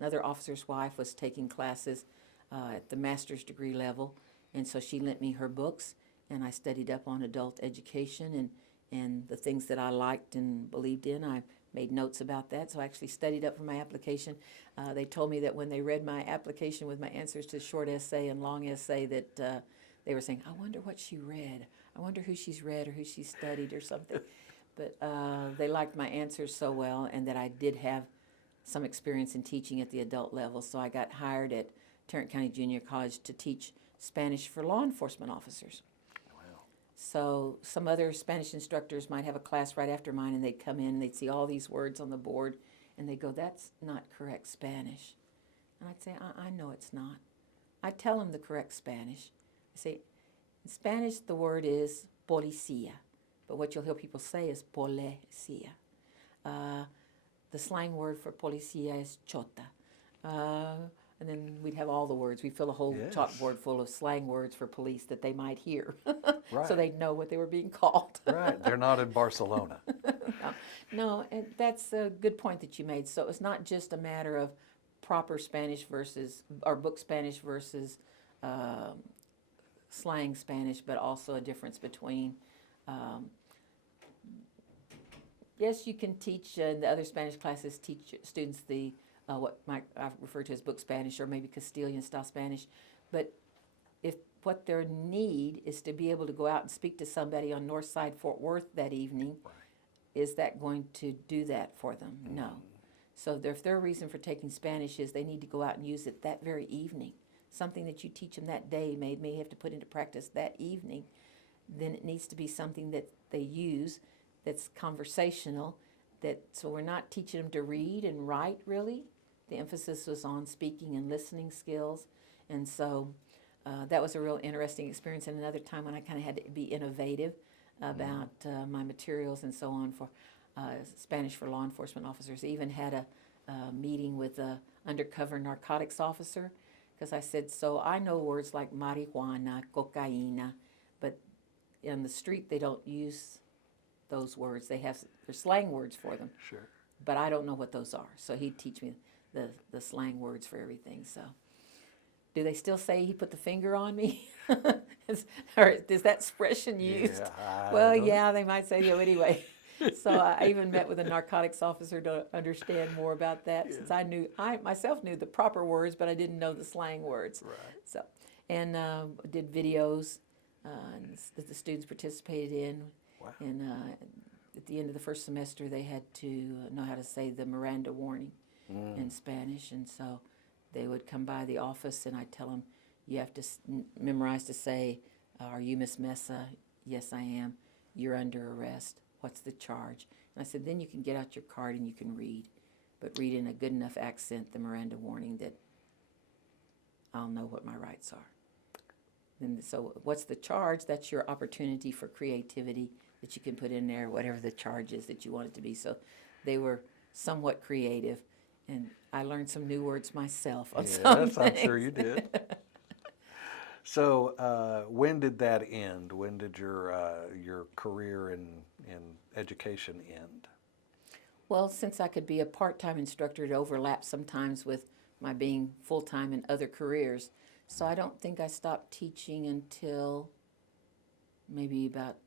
another officer's wife was taking classes at the master's degree level, and so she lent me her books, and I studied up on adult education and the things that I liked and believed in. I made notes about that, so I actually studied up for my application. They told me that when they read my application with my answers to short essay and long essay that they were saying, I wonder what she read. I wonder who she's read or who she's studied or something. But they liked my answers so well, and that I did have some experience in teaching at the adult level. So I got hired at Tarrant County Junior College to teach Spanish for law enforcement officers. So some other Spanish instructors might have a class right after mine, and they'd come in and they'd see all these words on the board, and they'd go, that's not correct Spanish. And I'd say, I know it's not. I'd tell them the correct Spanish. I say, in Spanish, the word is policía, but what you'll hear people say is policía. The slang word for policía is chota. And then we'd have all the words. We'd fill a whole chalkboard full of slang words for police that they might hear. So they'd know what they were being called. They're not in Barcelona. No, and that's a good point that you made. So it's not just a matter of proper Spanish versus, or book Spanish versus slang Spanish, but also a difference between, yes, you can teach, the other Spanish classes teach students the what I refer to as book Spanish or maybe Castilian style Spanish, but if what their need is to be able to go out and speak to somebody on North Side Fort Worth that evening, is that going to do that for them? No. So if their reason for taking Spanish is they need to go out and use it that very evening, something that you teach them that day may have to put into practice that evening, then it needs to be something that they use that's conversational. So we're not teaching them to read and write, really. The emphasis was on speaking and listening skills. And so that was a real interesting experience. And another time when I kind of had to be innovative about my materials and so on for Spanish for law enforcement officers. I even had a meeting with an undercover narcotics officer, because I said, so I know words like marijuana, cocaína, but in the street they don't use those words. They're slang words for them. Sure. But I don't know what those are. So he'd teach me the slang words for everything. So do they still say he put the finger on me? Or is that expression used? Well, yeah, they might say so anyway. So I even met with a narcotics officer to understand more about that, since I myself knew the proper words, but I didn't know the slang words. Right. So, and did videos that the students participated in. Wow. And at the end of the first semester, they had to know how to say the Miranda warning in Spanish. And so they would come by the office, and I'd tell them, you have to memorize to say, are you Miss Meza? Yes, I am. You're under arrest. What's the charge? And I said, then you can get out your card and you can read. But read in a good enough accent the Miranda warning that I'll know what my rights are. And so what's the charge? That's your opportunity for creativity that you can put in there, whatever the charge is that you want it to be. So they were somewhat creative, and I learned some new words myself on some Yes, I'm sure things. you did. So, when did that end? When did your career in education end? Well, since I could be a part-time instructor, it overlapped sometimes with my being full-time in other careers. So I don't think I stopped teaching until maybe about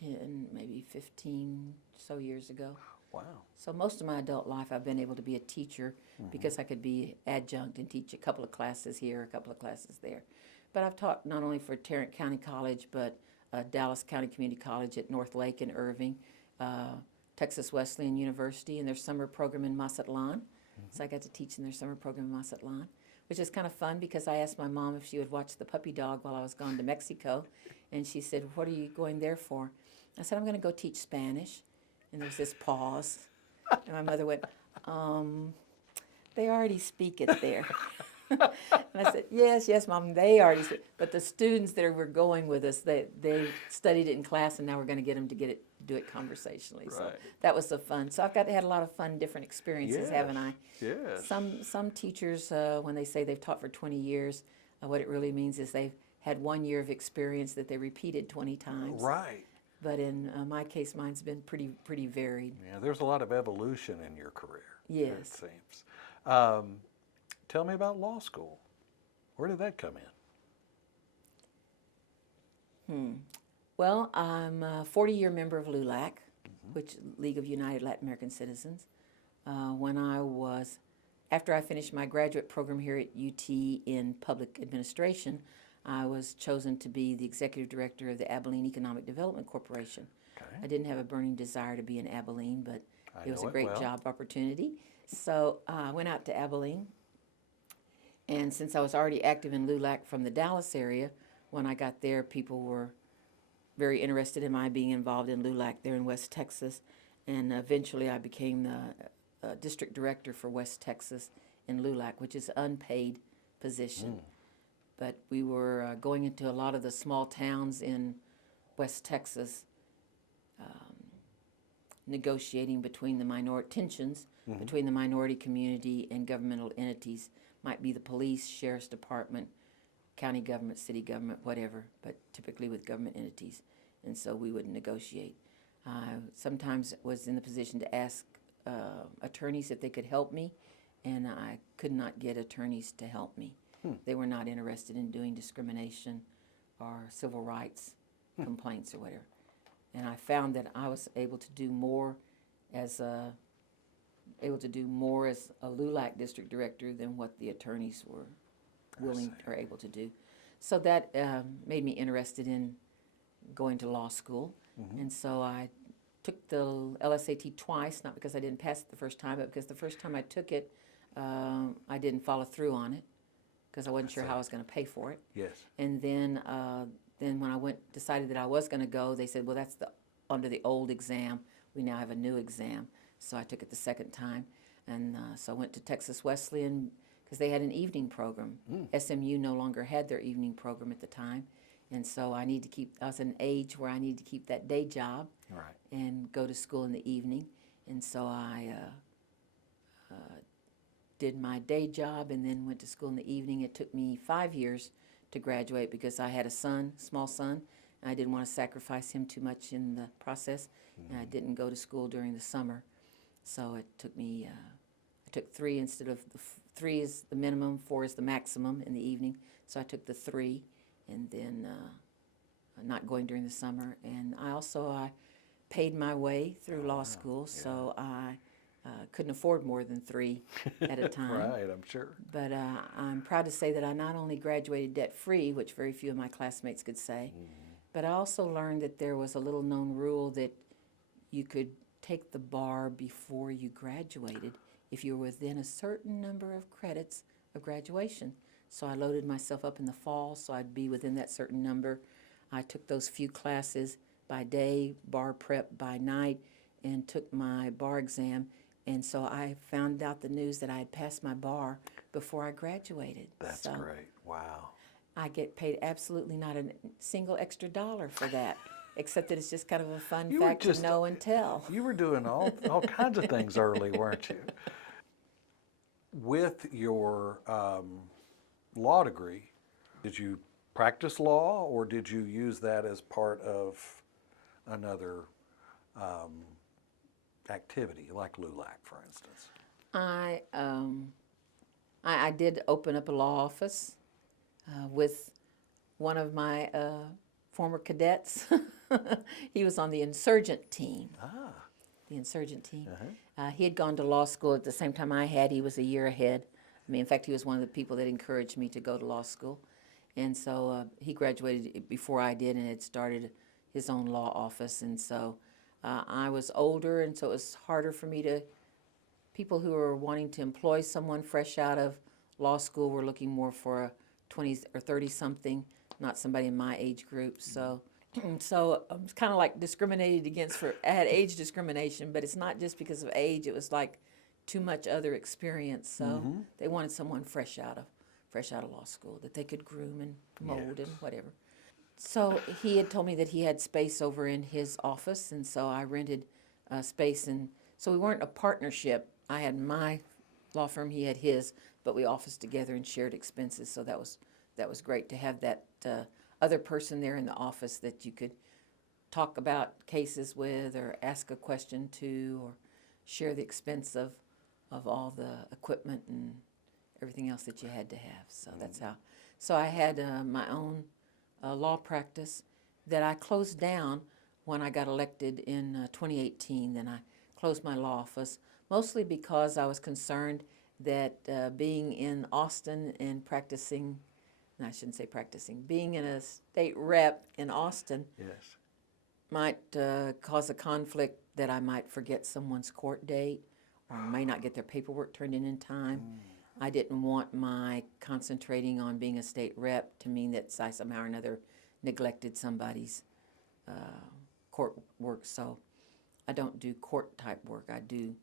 10, maybe 15 so years ago. Wow. So most of my adult life I've been able to be a teacher because I could be adjunct and teach a couple of classes here, a couple of classes there. But I've taught not only for Tarrant County College, but Dallas County Community College at North Lake in Irving, Texas Wesleyan University and their summer program in Mazatlan. So I got to teach in their summer program in Mazatlan, which is kind of fun because I asked my mom if she would watch the puppy dog while I was gone to Mexico. And she said, "What are you going there for?" I said, "I'm going to go teach Spanish." And there was this pause. And my mother went, "They already speak it there." And I said, "Yes, yes, Mom, they already speak." But the students that were going with us, they studied it in class, and now we're going to get them to do it conversationally. So Right. that was so fun. So I've had a lot of fun, different experiences, haven't I? Yes. Some teachers, when they say they've taught for 20 years, what it really means is they've had 1 year of experience that they repeated 20 times. Right. But in my case, mine's been pretty varied. Yeah, there's a lot of evolution in your career. It Yes. seems. Tell me about law school. Where did that come in? Well, I'm a 40-year member of LULAC, which League of United Latin American Citizens. After I finished my graduate program here at UT in public administration, I was chosen to be the executive director of the Abilene Economic Development Corporation. Okay. I didn't have a burning desire to be in Abilene, but I it was know a it great well. job opportunity. So I went out to Abilene, and since I was already active in LULAC from the Dallas area, when I got there, people were very interested in my being involved in LULAC there in West Texas, and eventually I became the district director for West Texas in LULAC, which is an unpaid position. But we were going into a lot of the small towns in West Texas, negotiating between the tensions between the minority community and governmental entities. Might be the police, sheriff's department, county government, city government, whatever, but typically with government entities. And so we would negotiate. Sometimes was in the position to ask attorneys if they could help me, and I could not get attorneys to help me. They were not interested in doing discrimination or civil rights complaints or whatever. And I found that I was able to do more as a LULAC district director than what the attorneys were willing or able to do. So that made me interested in going to law school. And so I took the LSAT twice, not because I didn't pass it the first time, but because the first time I took it, I didn't follow through on it because I wasn't sure how I was going to pay for it. Yes. And then when I decided that I was going to go, they said, "Well, that's under the old exam. We now have a new exam." So I took it the second time. And so I went to Texas Wesleyan because they had an evening program. SMU no longer had their evening program at the time. And so I was at an age where I needed to keep that day job Right. and go to school in the evening. And so I did my day job and then went to school in the evening. It took me 5 years to graduate because I had a small son, and I didn't want to sacrifice him too much in the process. And I didn't go to school during the summer. So it took me, I took 3 instead of, 3 is the minimum, 4 is the maximum in the evening. So I took the 3 and then not going during the summer. And I paid my way through law school, so I couldn't afford more than 3 at a time. Right, I'm sure. But I'm proud to say that I not only graduated debt-free, which very few of my classmates could say, but I also learned that there was a little-known rule that you could take the bar before you graduated if you were within a certain number of credits of graduation. So I loaded myself up in the fall so I'd be within that certain number. I took those few classes by day, bar prep by night, and took my bar exam. And so I found out the news that I had passed my bar before I graduated. That's So great. Wow. I get paid absolutely not a single extra dollar for that, except that it's just kind of a fun You were fact just to know and tell. you were doing all kinds of things early, weren't you? With your law degree, did you practice law or did you use that as part of another activity like LULAC, for instance? I, um, I did open up a law office with one of my former cadets. He was on the insurgent team. Ah, The insurgent team. uh-huh. He had gone to law school at the same time I had. He was a year ahead. I mean, in fact, he was one of the people that encouraged me to go to law school. And so he graduated before I did and had started his own law office. And so I was older, and so it was harder for me to. People who were wanting to employ someone fresh out of law school were looking more for a 20 or 30 something, not somebody in my age group. So so I was kind of like discriminated against for, I had age discrimination, but it's not just because of age. It was like too much other experience. So they wanted someone fresh out of law school that they could groom and mold and whatever. So he had told me that he had space over in his office, and so I rented space. And so we weren't a partnership. I had my law firm, he had his, but we officed together and shared expenses. So that was great to have that other person there in the office that you could talk about cases with, or ask a question to, or share the expense of all the equipment and everything else that you had to have. So that's how. So I had my own law practice that I closed down when I got elected in 2018. Then I closed my law office, mostly because I was concerned that being in Austin and practicing, and I shouldn't say practicing, being in a state rep in Austin Yes. might cause a conflict that I might forget someone's court date or may not get their paperwork turned in time. I didn't want my concentrating on being a state rep to mean that I somehow or another neglected somebody's court work. So I don't do court type work. I do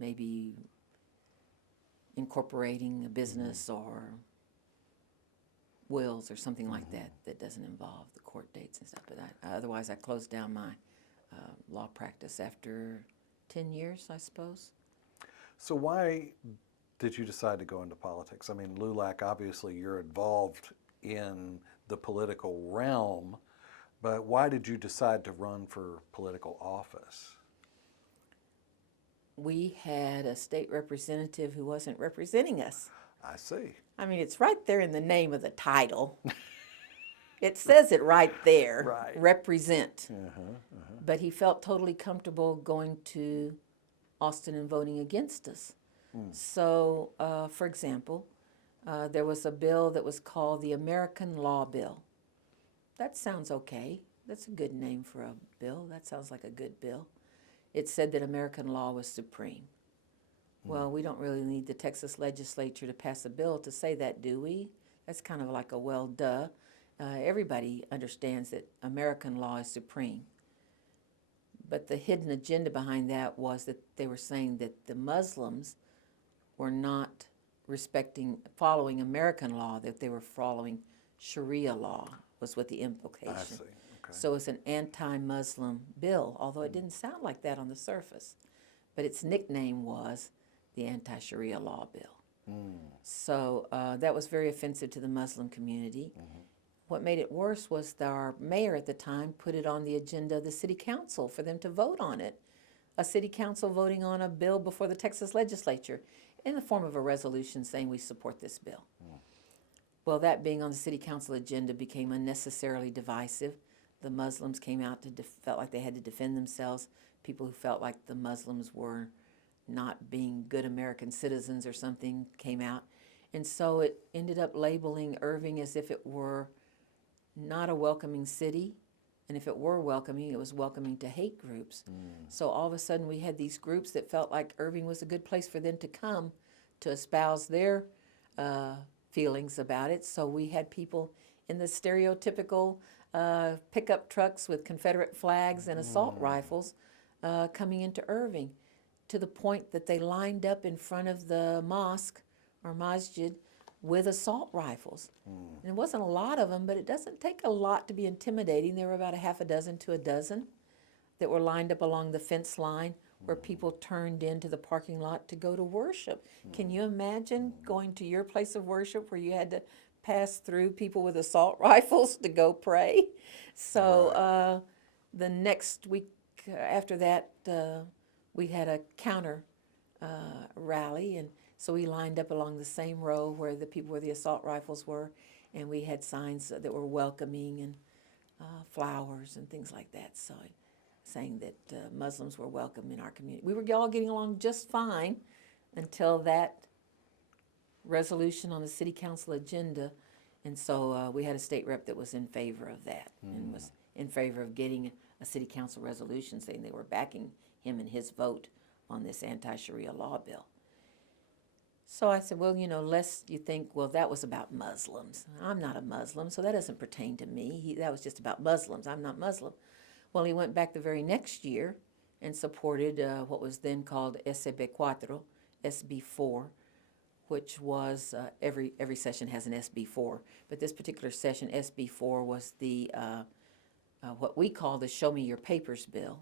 maybe incorporating a business or wills or something like that that doesn't involve the court dates and stuff. But otherwise, I closed down my law practice after 10 years, I suppose. So why did you decide to go into politics? I mean, LULAC, obviously you're involved in the political realm, but why did you decide to run for political office? We had a state representative who wasn't representing us. I see. I mean, it's right there in the name of the title. It says it right there, Right. represent. But he felt totally comfortable going to Austin and voting against us. So, for example, there was a bill that was called the American Law Bill. That sounds okay. That's a good name for a bill. That sounds like a good bill. It said that American law was supreme. Well, we don't really need the Texas legislature to pass a bill to say that, do we? That's kind of like a well, duh. Everybody understands that American law is supreme. But the hidden agenda behind that was that they were saying that the Muslims were not following American law, that they were following Sharia law, was what the implication. I see. Okay. So it's an anti-Muslim bill, although it didn't sound like that on the surface. But its nickname was the anti-Sharia law bill. So that was very offensive to the Muslim community. What made it worse was that our mayor at the time put it on the agenda of the city council for them to vote on it. A city council voting on a bill before the Texas legislature in the form of a resolution saying we support this bill. Well, that being on the city council agenda became unnecessarily divisive. The Muslims came out felt like they had to defend themselves. People who felt like the Muslims were not being good American citizens or something came out. And so it ended up labeling Irving as if it were not a welcoming city. And if it were welcoming, it was welcoming to hate groups. So all of a sudden we had these groups that felt like Irving was a good place for them to come to espouse their feelings about it. So we had people in the stereotypical pickup trucks with Confederate flags and assault rifles coming into Irving, to the point that they lined up in front of the mosque or masjid with assault rifles. And there wasn't a lot of them, but it doesn't take a lot to be intimidating. There were about a half a dozen to a dozen that were lined up along the fence line where people turned into the parking lot to go to worship. Can you imagine going to your place of worship where you had to pass through people with assault rifles to go pray? So the next week after that, we had a counter rally, and so we lined up along the same row where the people where the assault rifles were, and we had signs that were welcoming and flowers and things like that. So saying that Muslims were welcome in our community. We were all getting along just fine until that resolution on the city council agenda, and so we had a state rep that was in favor of that and was in favor of getting a city council resolution saying they were backing him in his vote on this anti-Sharia law bill. So I said, well, lest you think, well, that was about Muslims. I'm not a Muslim, so that doesn't pertain to me. That was just about Muslims. I'm not Muslim. Well, he went back the very next year and supported what was then called SB4, SB4, which was every session has an SB4, but this particular session, SB4, was the what we call the Show Me Your Papers bill.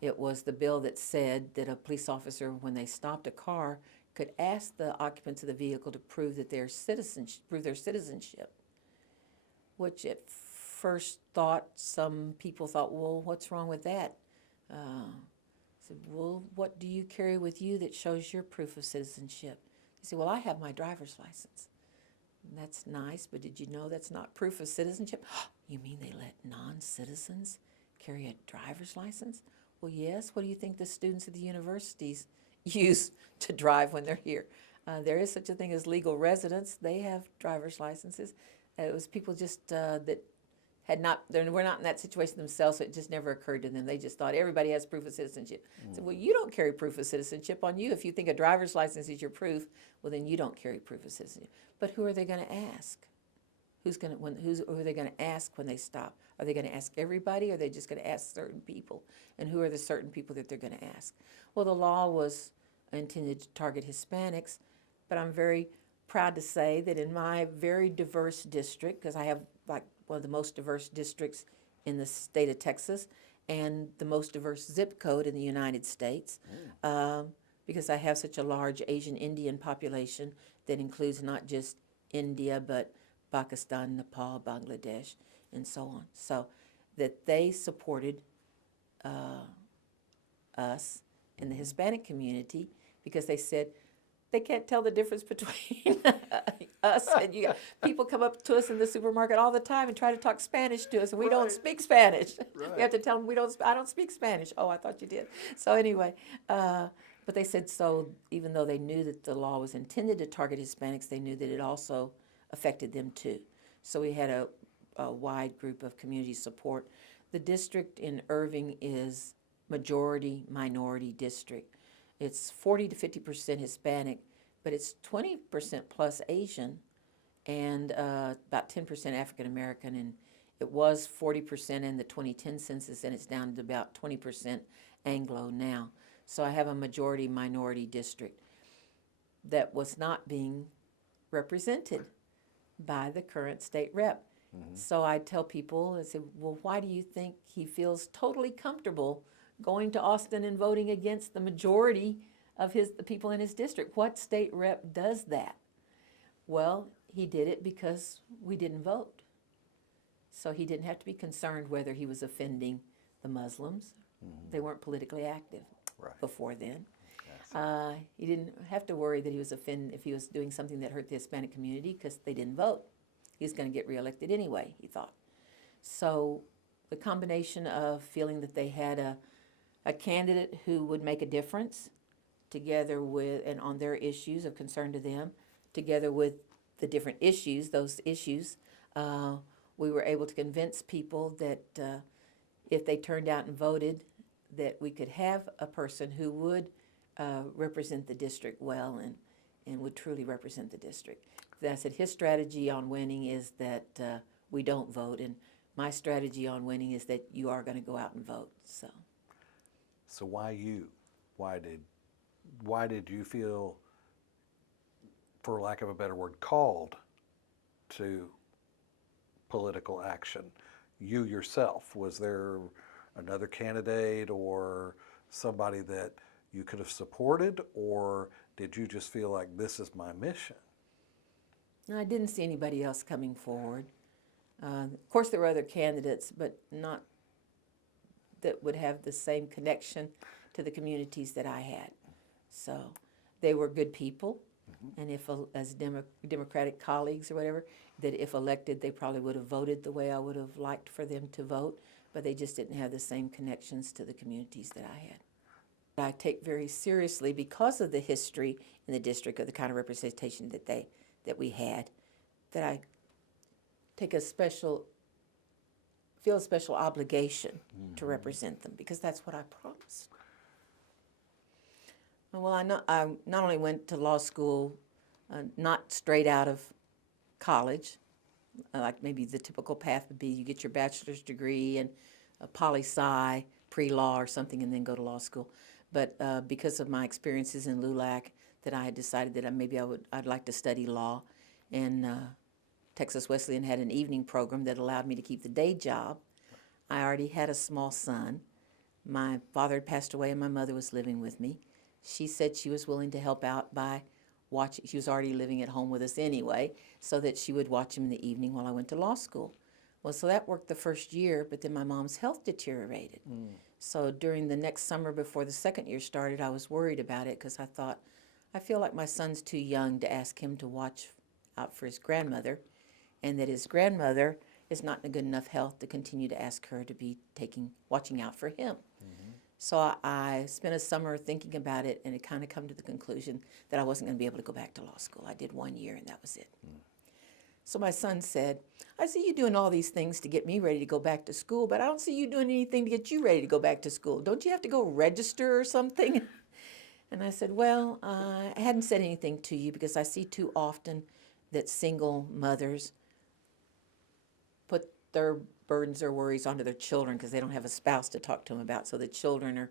It was the bill that said that a police officer, when they stopped a car, could ask the occupants of the vehicle to prove that their citizenship, which at first thought, some people thought, well, what's wrong with that? I said, well, what do you carry with you that shows your proof of citizenship? He said, well, I have my driver's license. And that's nice, but did you know that's not proof of citizenship? You mean they let non-citizens carry a driver's license? Well, yes. What do you think the students at the universities use to drive when they're here? There is such a thing as legal residents. They have driver's licenses. It was people just that were not in that situation themselves, so it just never occurred to them. They just thought everybody has proof of citizenship. So, well, you don't carry proof of citizenship on you. If you think a driver's license is your proof, well, then you don't carry proof of citizenship. But who are they going to ask? Who are they going to ask when they stop? Are they going to ask everybody, or are they just going to ask certain people? And who are the certain people that they're going to ask? Well, the law was intended to target Hispanics, but I'm very proud to say that in my very diverse district, because I have like one of the most diverse districts in the state of Texas and the most diverse zip code in the United States, because I have such a large Asian Indian population that includes not just India, but Pakistan, Nepal, Bangladesh, and so on. So that they supported us in the Hispanic community because they said they can't tell the difference between us and you. People come up to us in the supermarket all the time and try to talk Spanish to us, and we don't speak Spanish. Right. We have to tell them I don't speak Spanish. Oh, I thought you did. So anyway, but they said so even though they knew that the law was intended to target Hispanics, they knew that it also affected them too. So we had a wide group of community support. The district in Irving is majority minority district. It's 40 to 50% Hispanic, but it's 20% plus Asian and about 10% African American. And it was 40% in the 2010 census, and it's down to about 20% Anglo now. So I have a majority minority district that was not being represented by the current state rep. So I tell people, I say, well, why do you think he feels totally comfortable going to Austin and voting against the majority of the people in his district? What state rep does that? Well, he did it because we didn't vote. So he didn't have to be concerned whether he was offending the Muslims. They weren't politically active before then. He didn't have to worry that he was if he was doing something that hurt the Hispanic community because they didn't vote. He was going to get reelected anyway, he thought. So the combination of feeling that they had a candidate who would make a difference together with, and on their issues of concern to them, together with the different issues, those issues, we were able to convince people that if they turned out and voted, that we could have a person who would represent the district well and would truly represent the district. I said his strategy on winning is that we don't vote, and my strategy on winning is that you are going to go out and vote. So why you? Why did you feel for lack of a better word, called to political action? You yourself, was there another candidate or somebody that you could have supported, or did you just feel like this is my mission? No, I didn't see anybody else coming forward. Of course, there were other candidates, but not that would have the same connection to the communities that I had. So they were good people, and if as Democratic colleagues or whatever, that if elected, they probably would have voted the way I would have liked for them to vote, but they just didn't have the same connections to the communities that I had. I take very seriously, because of the history in the district of the kind of representation that we had, that I take feel a special obligation to represent them, because that's what I promised. Well, I not only went to law school, not straight out of college, like maybe the typical path would be you get your bachelor's degree and a poli-sci, pre-law or something, and then go to law school. But because of my experiences in LULAC, that I had decided that I'd like to study law, and Texas Wesleyan had an evening program that allowed me to keep the day job. I already had a small son. My father had passed away and my mother was living with me. She said she was willing to help out by watching. She was already living at home with us anyway, so that she would watch him in the evening while I went to law school. Well, so that worked the first year, but then my mom's health deteriorated. So during the next summer before the second year started, I was worried about it, because I thought, I feel like my son's too young to ask him to watch out for his grandmother, and that his grandmother is not in a good enough health to continue to ask her to be watching out for him. So I spent a summer thinking about it, and it kind of come to the conclusion that I wasn't going to be able to go back to law school. I did 1 year, and that was it. So my son said, I see you doing all these things to get me ready to go back to school, but I don't see you doing anything to get you ready to go back to school. Don't you have to go register or something? And I said, well, I hadn't said anything to you because I see too often that single mothers put their burdens or worries onto their children because they don't have a spouse to talk to them about. So the children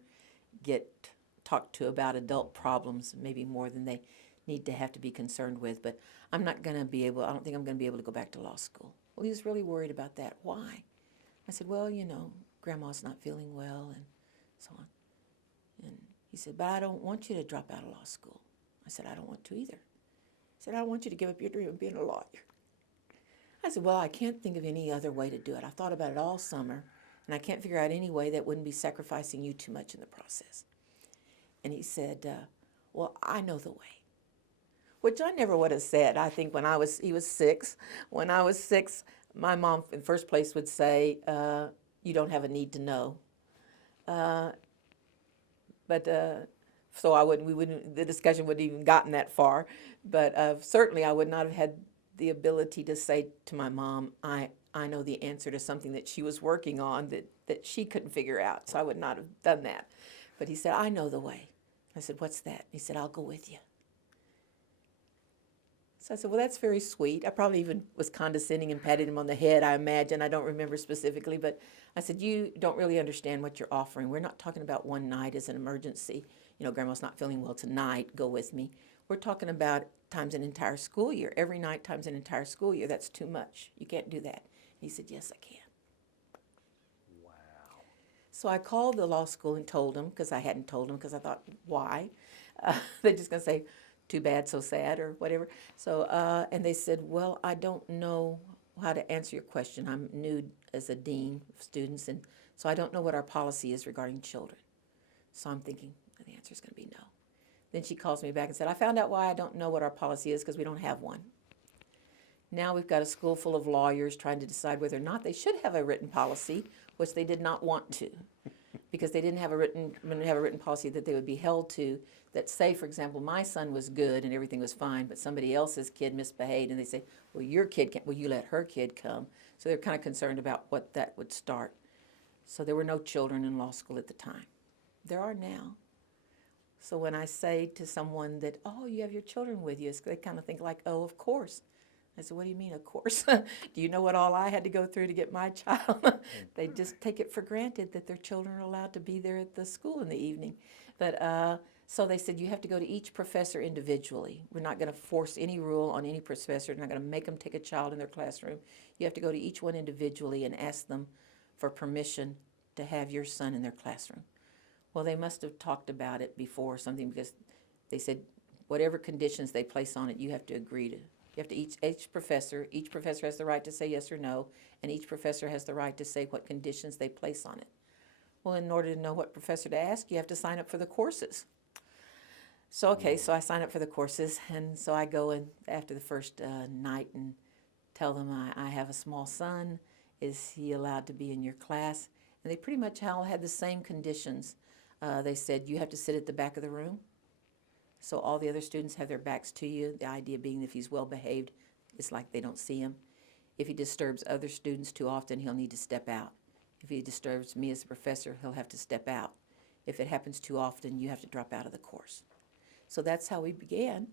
get talked to about adult problems maybe more than they need to have to be concerned with. But I don't think I'm going to be able to go back to law school. Well, he was really worried about that. Why? I said, well, Grandma's not feeling well and so on. And he said, but I don't want you to drop out of law school. I said, I don't want to either. He said, I don't want you to give up your dream of being a lawyer. I said, well, I can't think of any other way to do it. I thought about it all summer, and I can't figure out any way that wouldn't be sacrificing you too much in the process. And he said, well, I know the way. Which I never would have said. I think he was 6. When I was 6, my mom in first place would say, you don't have a need to know. So the discussion wouldn't even gotten that far. But certainly I would not have had the ability to say to my mom, I know the answer to something that she was working on that she couldn't figure out. So I would not have done that. But he said, I know the way. I said, what's that? He said, I'll go with you. So I said, well, that's very sweet. I probably even was condescending and patted him on the head, I imagine. I don't remember specifically. But I said, you don't really understand what you're offering. We're not talking about one night as an emergency. Grandma's not feeling well tonight, go with me. We're talking about times an entire school year. Every night times an entire school year. That's too much. You can't do that. He said, yes, I can. Wow. So I called the law school and told them, because I hadn't told them, because I thought, why? They're just going to say, too bad, so sad, or whatever. So, and they said, well, I don't know how to answer your question. I'm new as a dean of students, and so I don't know what our policy is regarding children. So I'm thinking, the answer is going to be no. Then she calls me back and said, I found out why I don't know what our policy is, because we don't have one. Now we've got a school full of lawyers trying to decide whether or not they should have a written policy, which they did not want to, because they didn't have a written policy that they would be held to, that say, for example, my son was good and everything was fine, but somebody else's kid misbehaved, and they say, well, your kid can't, well, you let her kid come. So they're kind of concerned about what that would start. So there were no children in law school at the time. There are now. So when I say to someone that, oh, you have your children with you, they kind of think like, oh, of course. I said, what do you mean, of course? Do you know what all I had to go through to get my child? They just take it for granted that their children are allowed to be there at the school in the evening. But So they said you have to go to each professor individually. We're not going to force any rule on any professor. We're not going to make them take a child in their classroom. You have to go to each one individually and ask them for permission to have your son in their classroom. Well, they must have talked about it before or something, because they said whatever conditions they place on it, you have to agree to. You have to, each professor has the right to say yes or no, and each professor has the right to say what conditions they place on it. Well, in order to know what professor to ask, you have to sign up for the courses. So, okay, so I sign up for the courses, and so I go in after the first night and tell them I have a small son. Is he allowed to be in your class? And they pretty much all had the same conditions. They said you have to sit at the back of the room, so all the other students have their backs to you. The idea being if he's well behaved, it's like they don't see him. If he disturbs other students too often, he'll need to step out. If he disturbs me as a professor, he'll have to step out. If it happens too often, you have to drop out of the course. So that's how we began.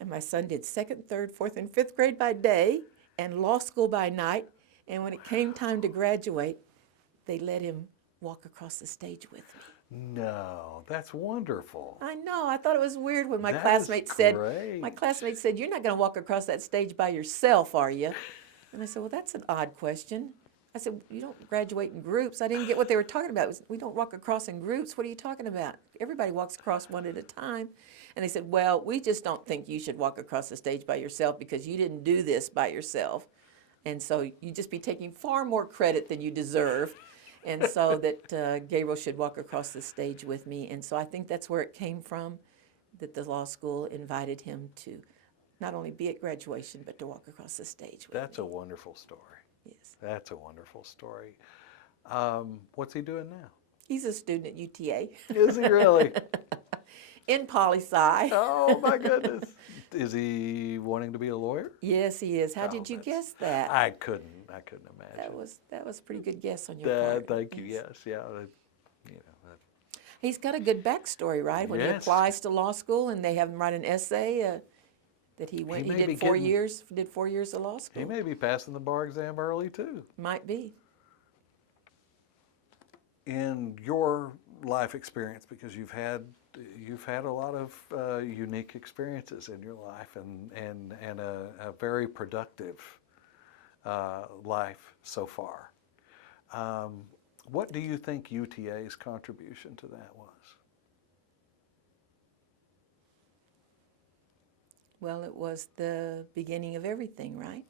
And my son did 2nd, 3rd, 4th, and 5th grade by day and law school by night. And when it came time to graduate, they let him walk across the stage with me. No, that's wonderful. I know. I thought it was weird when my That is classmates said, great. "You're not going to walk across that stage by yourself, are you?" And I said, "Well, that's an odd question." I said, "You don't graduate in groups." I didn't get what they were talking about. It was, we don't walk across in groups. What are you talking about? Everybody walks across one at a time. And they said, "Well, we just don't think you should walk across the stage by yourself because you didn't do this by yourself. And so you just be taking far more credit than you deserve. And so that Gabriel should walk across the stage with me." And so I think that's where it came from, that the law school invited him to not only be at graduation, but to walk across the stage with That's me. a wonderful story. Yes. That's a wonderful story. What's he doing now? He's a student at UTA Is he really? in poli-sci. Oh my goodness. Is he wanting to be a lawyer? Yes, he is. How Oh, did you that's- guess that? I couldn't imagine. That was a pretty good guess on your part. Thank you. Yes. Yes, yeah. You know, He's got a good backstory, right? When he Yes. applies to law school and they have him write an essay that he went. He may be did 4 getting- years. Did 4 years of law school. he may be passing the bar exam early too. Might be. In your life experience, because you've had a lot of unique experiences in your life, and a very productive life so far. What do you think UTA's contribution to that was? Well, it was the beginning of everything, right?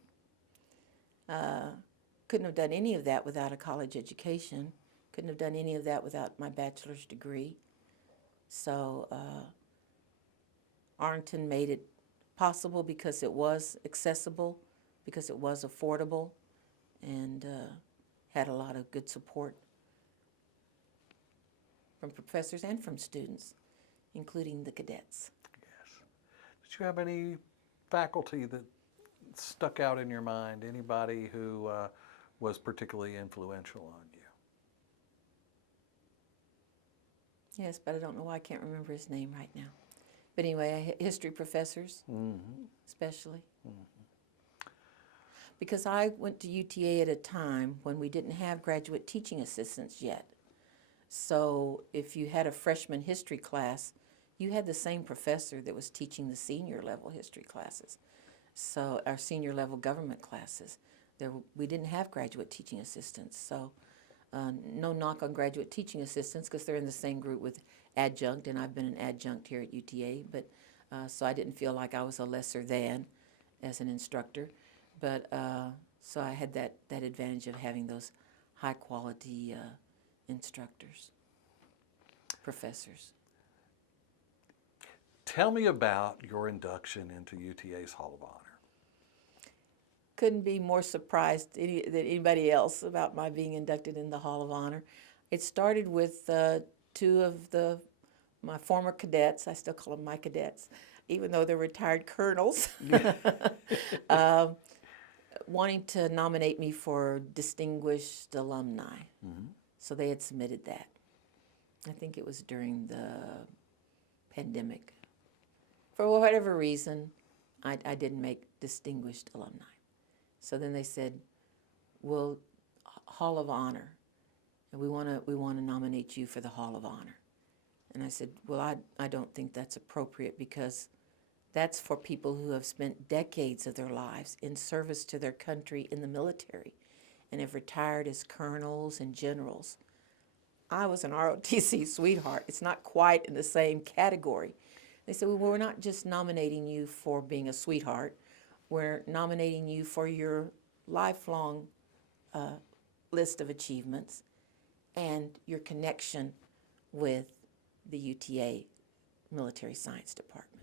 Couldn't have done any of that without a college education. Couldn't have done any of that without my bachelor's degree. So Arlington made it possible because it was accessible, because it was affordable, and had a lot of good support from professors and from students, including the cadets. Yes. Did you have any faculty that stuck out in your mind? Anybody who was particularly influential on you? Yes, but I don't know why I can't remember his name right now. But anyway, history professors, especially. Because I went to UTA at a time when we didn't have graduate teaching assistants yet. So if you had a freshman history class, you had the same professor that was teaching the senior level history classes. So our senior level government classes, we didn't have graduate teaching assistants. So no knock on graduate teaching assistants because they're in the same group with adjunct, and I've been an adjunct here at UTA, but so I didn't feel like I was a lesser than as an instructor. But so I had that advantage of having those high quality instructors, professors. Tell me about your induction into UTA's Hall of Honor. Couldn't be more surprised than anybody else about my being inducted in the Hall of Honor. It started with two of my former cadets. I still call them my cadets, even though they're retired colonels, wanting to nominate me for Distinguished Alumni. So they had submitted that. I think it was during the pandemic. For whatever reason, I didn't make Distinguished Alumni. So then they said, "Well, Hall of Honor, and we want to nominate you for the Hall of Honor." And I said, well, I don't think that's appropriate because that's for people who have spent decades of their lives in service to their country in the military and have retired as colonels and generals. I was an ROTC sweetheart. It's not quite in the same category. They said, well, we're not just nominating you for being a sweetheart. We're nominating you for your lifelong list of achievements and your connection with the UTA Military Science Department.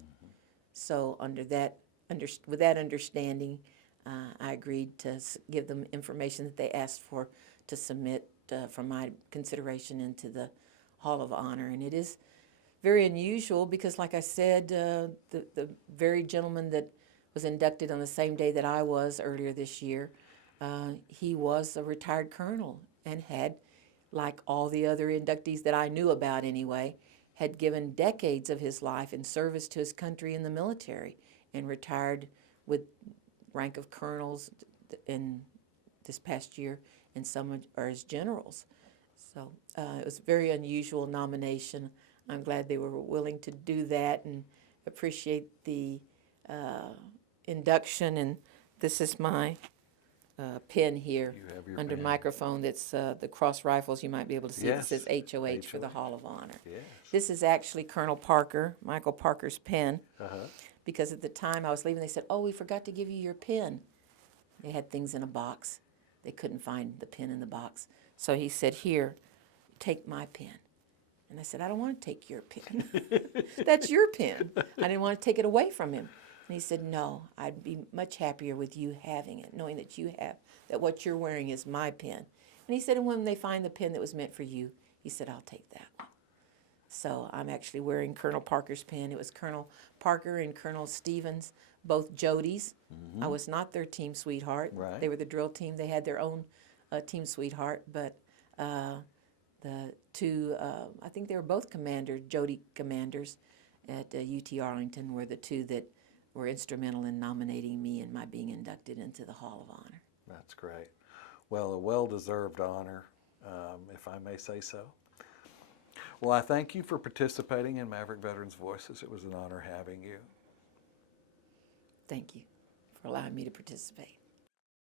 So with that understanding, I agreed to give them information that they asked for to submit for my consideration into the Hall of Honor. And it is very unusual because, like I said, the very gentleman that was inducted on the same day that I was earlier this year, he was a retired colonel and had, like all the other inductees that I knew about anyway, had given decades of his life in service to his country in the military and retired with rank of colonels in this past year, and some are as generals. So it was a very unusual nomination. I'm glad they were willing to do that and appreciate the induction. And this is my pin here You have your under pin. microphone. That's the cross rifles. You might be able to see Yes. it says HOH for the HOH. Hall of Honor. Yes. This is actually Colonel Parker, Michael Parker's pen, Uh-huh. because at the time I was leaving, they said, oh, we forgot to give you your pen. They had things in a box. They couldn't find the pen in the box. So he said, here, take my pen. And I said, I don't want to take your pen. That's your pen. I didn't want to take it away from him. And he said, no, I'd be much happier with you having it, knowing that you have, that what you're wearing is my pen. And he said, and when they find the pen that was meant for you, he said, I'll take that one. So I'm actually wearing Colonel Parker's pen. It was Colonel Parker and Colonel Stevens, both Jodies. I was not their team sweetheart. Right. They were the drill team. They had their own team sweetheart, but the two, I think they were both Jody commanders at UT Arlington were the two that were instrumental in nominating me and my being inducted into the Hall of Honor. That's great. Well, a well-deserved honor, if I may say so. Well, I thank you for participating in Maverick Veterans Voices. It was an honor having you. Thank you for allowing me to participate.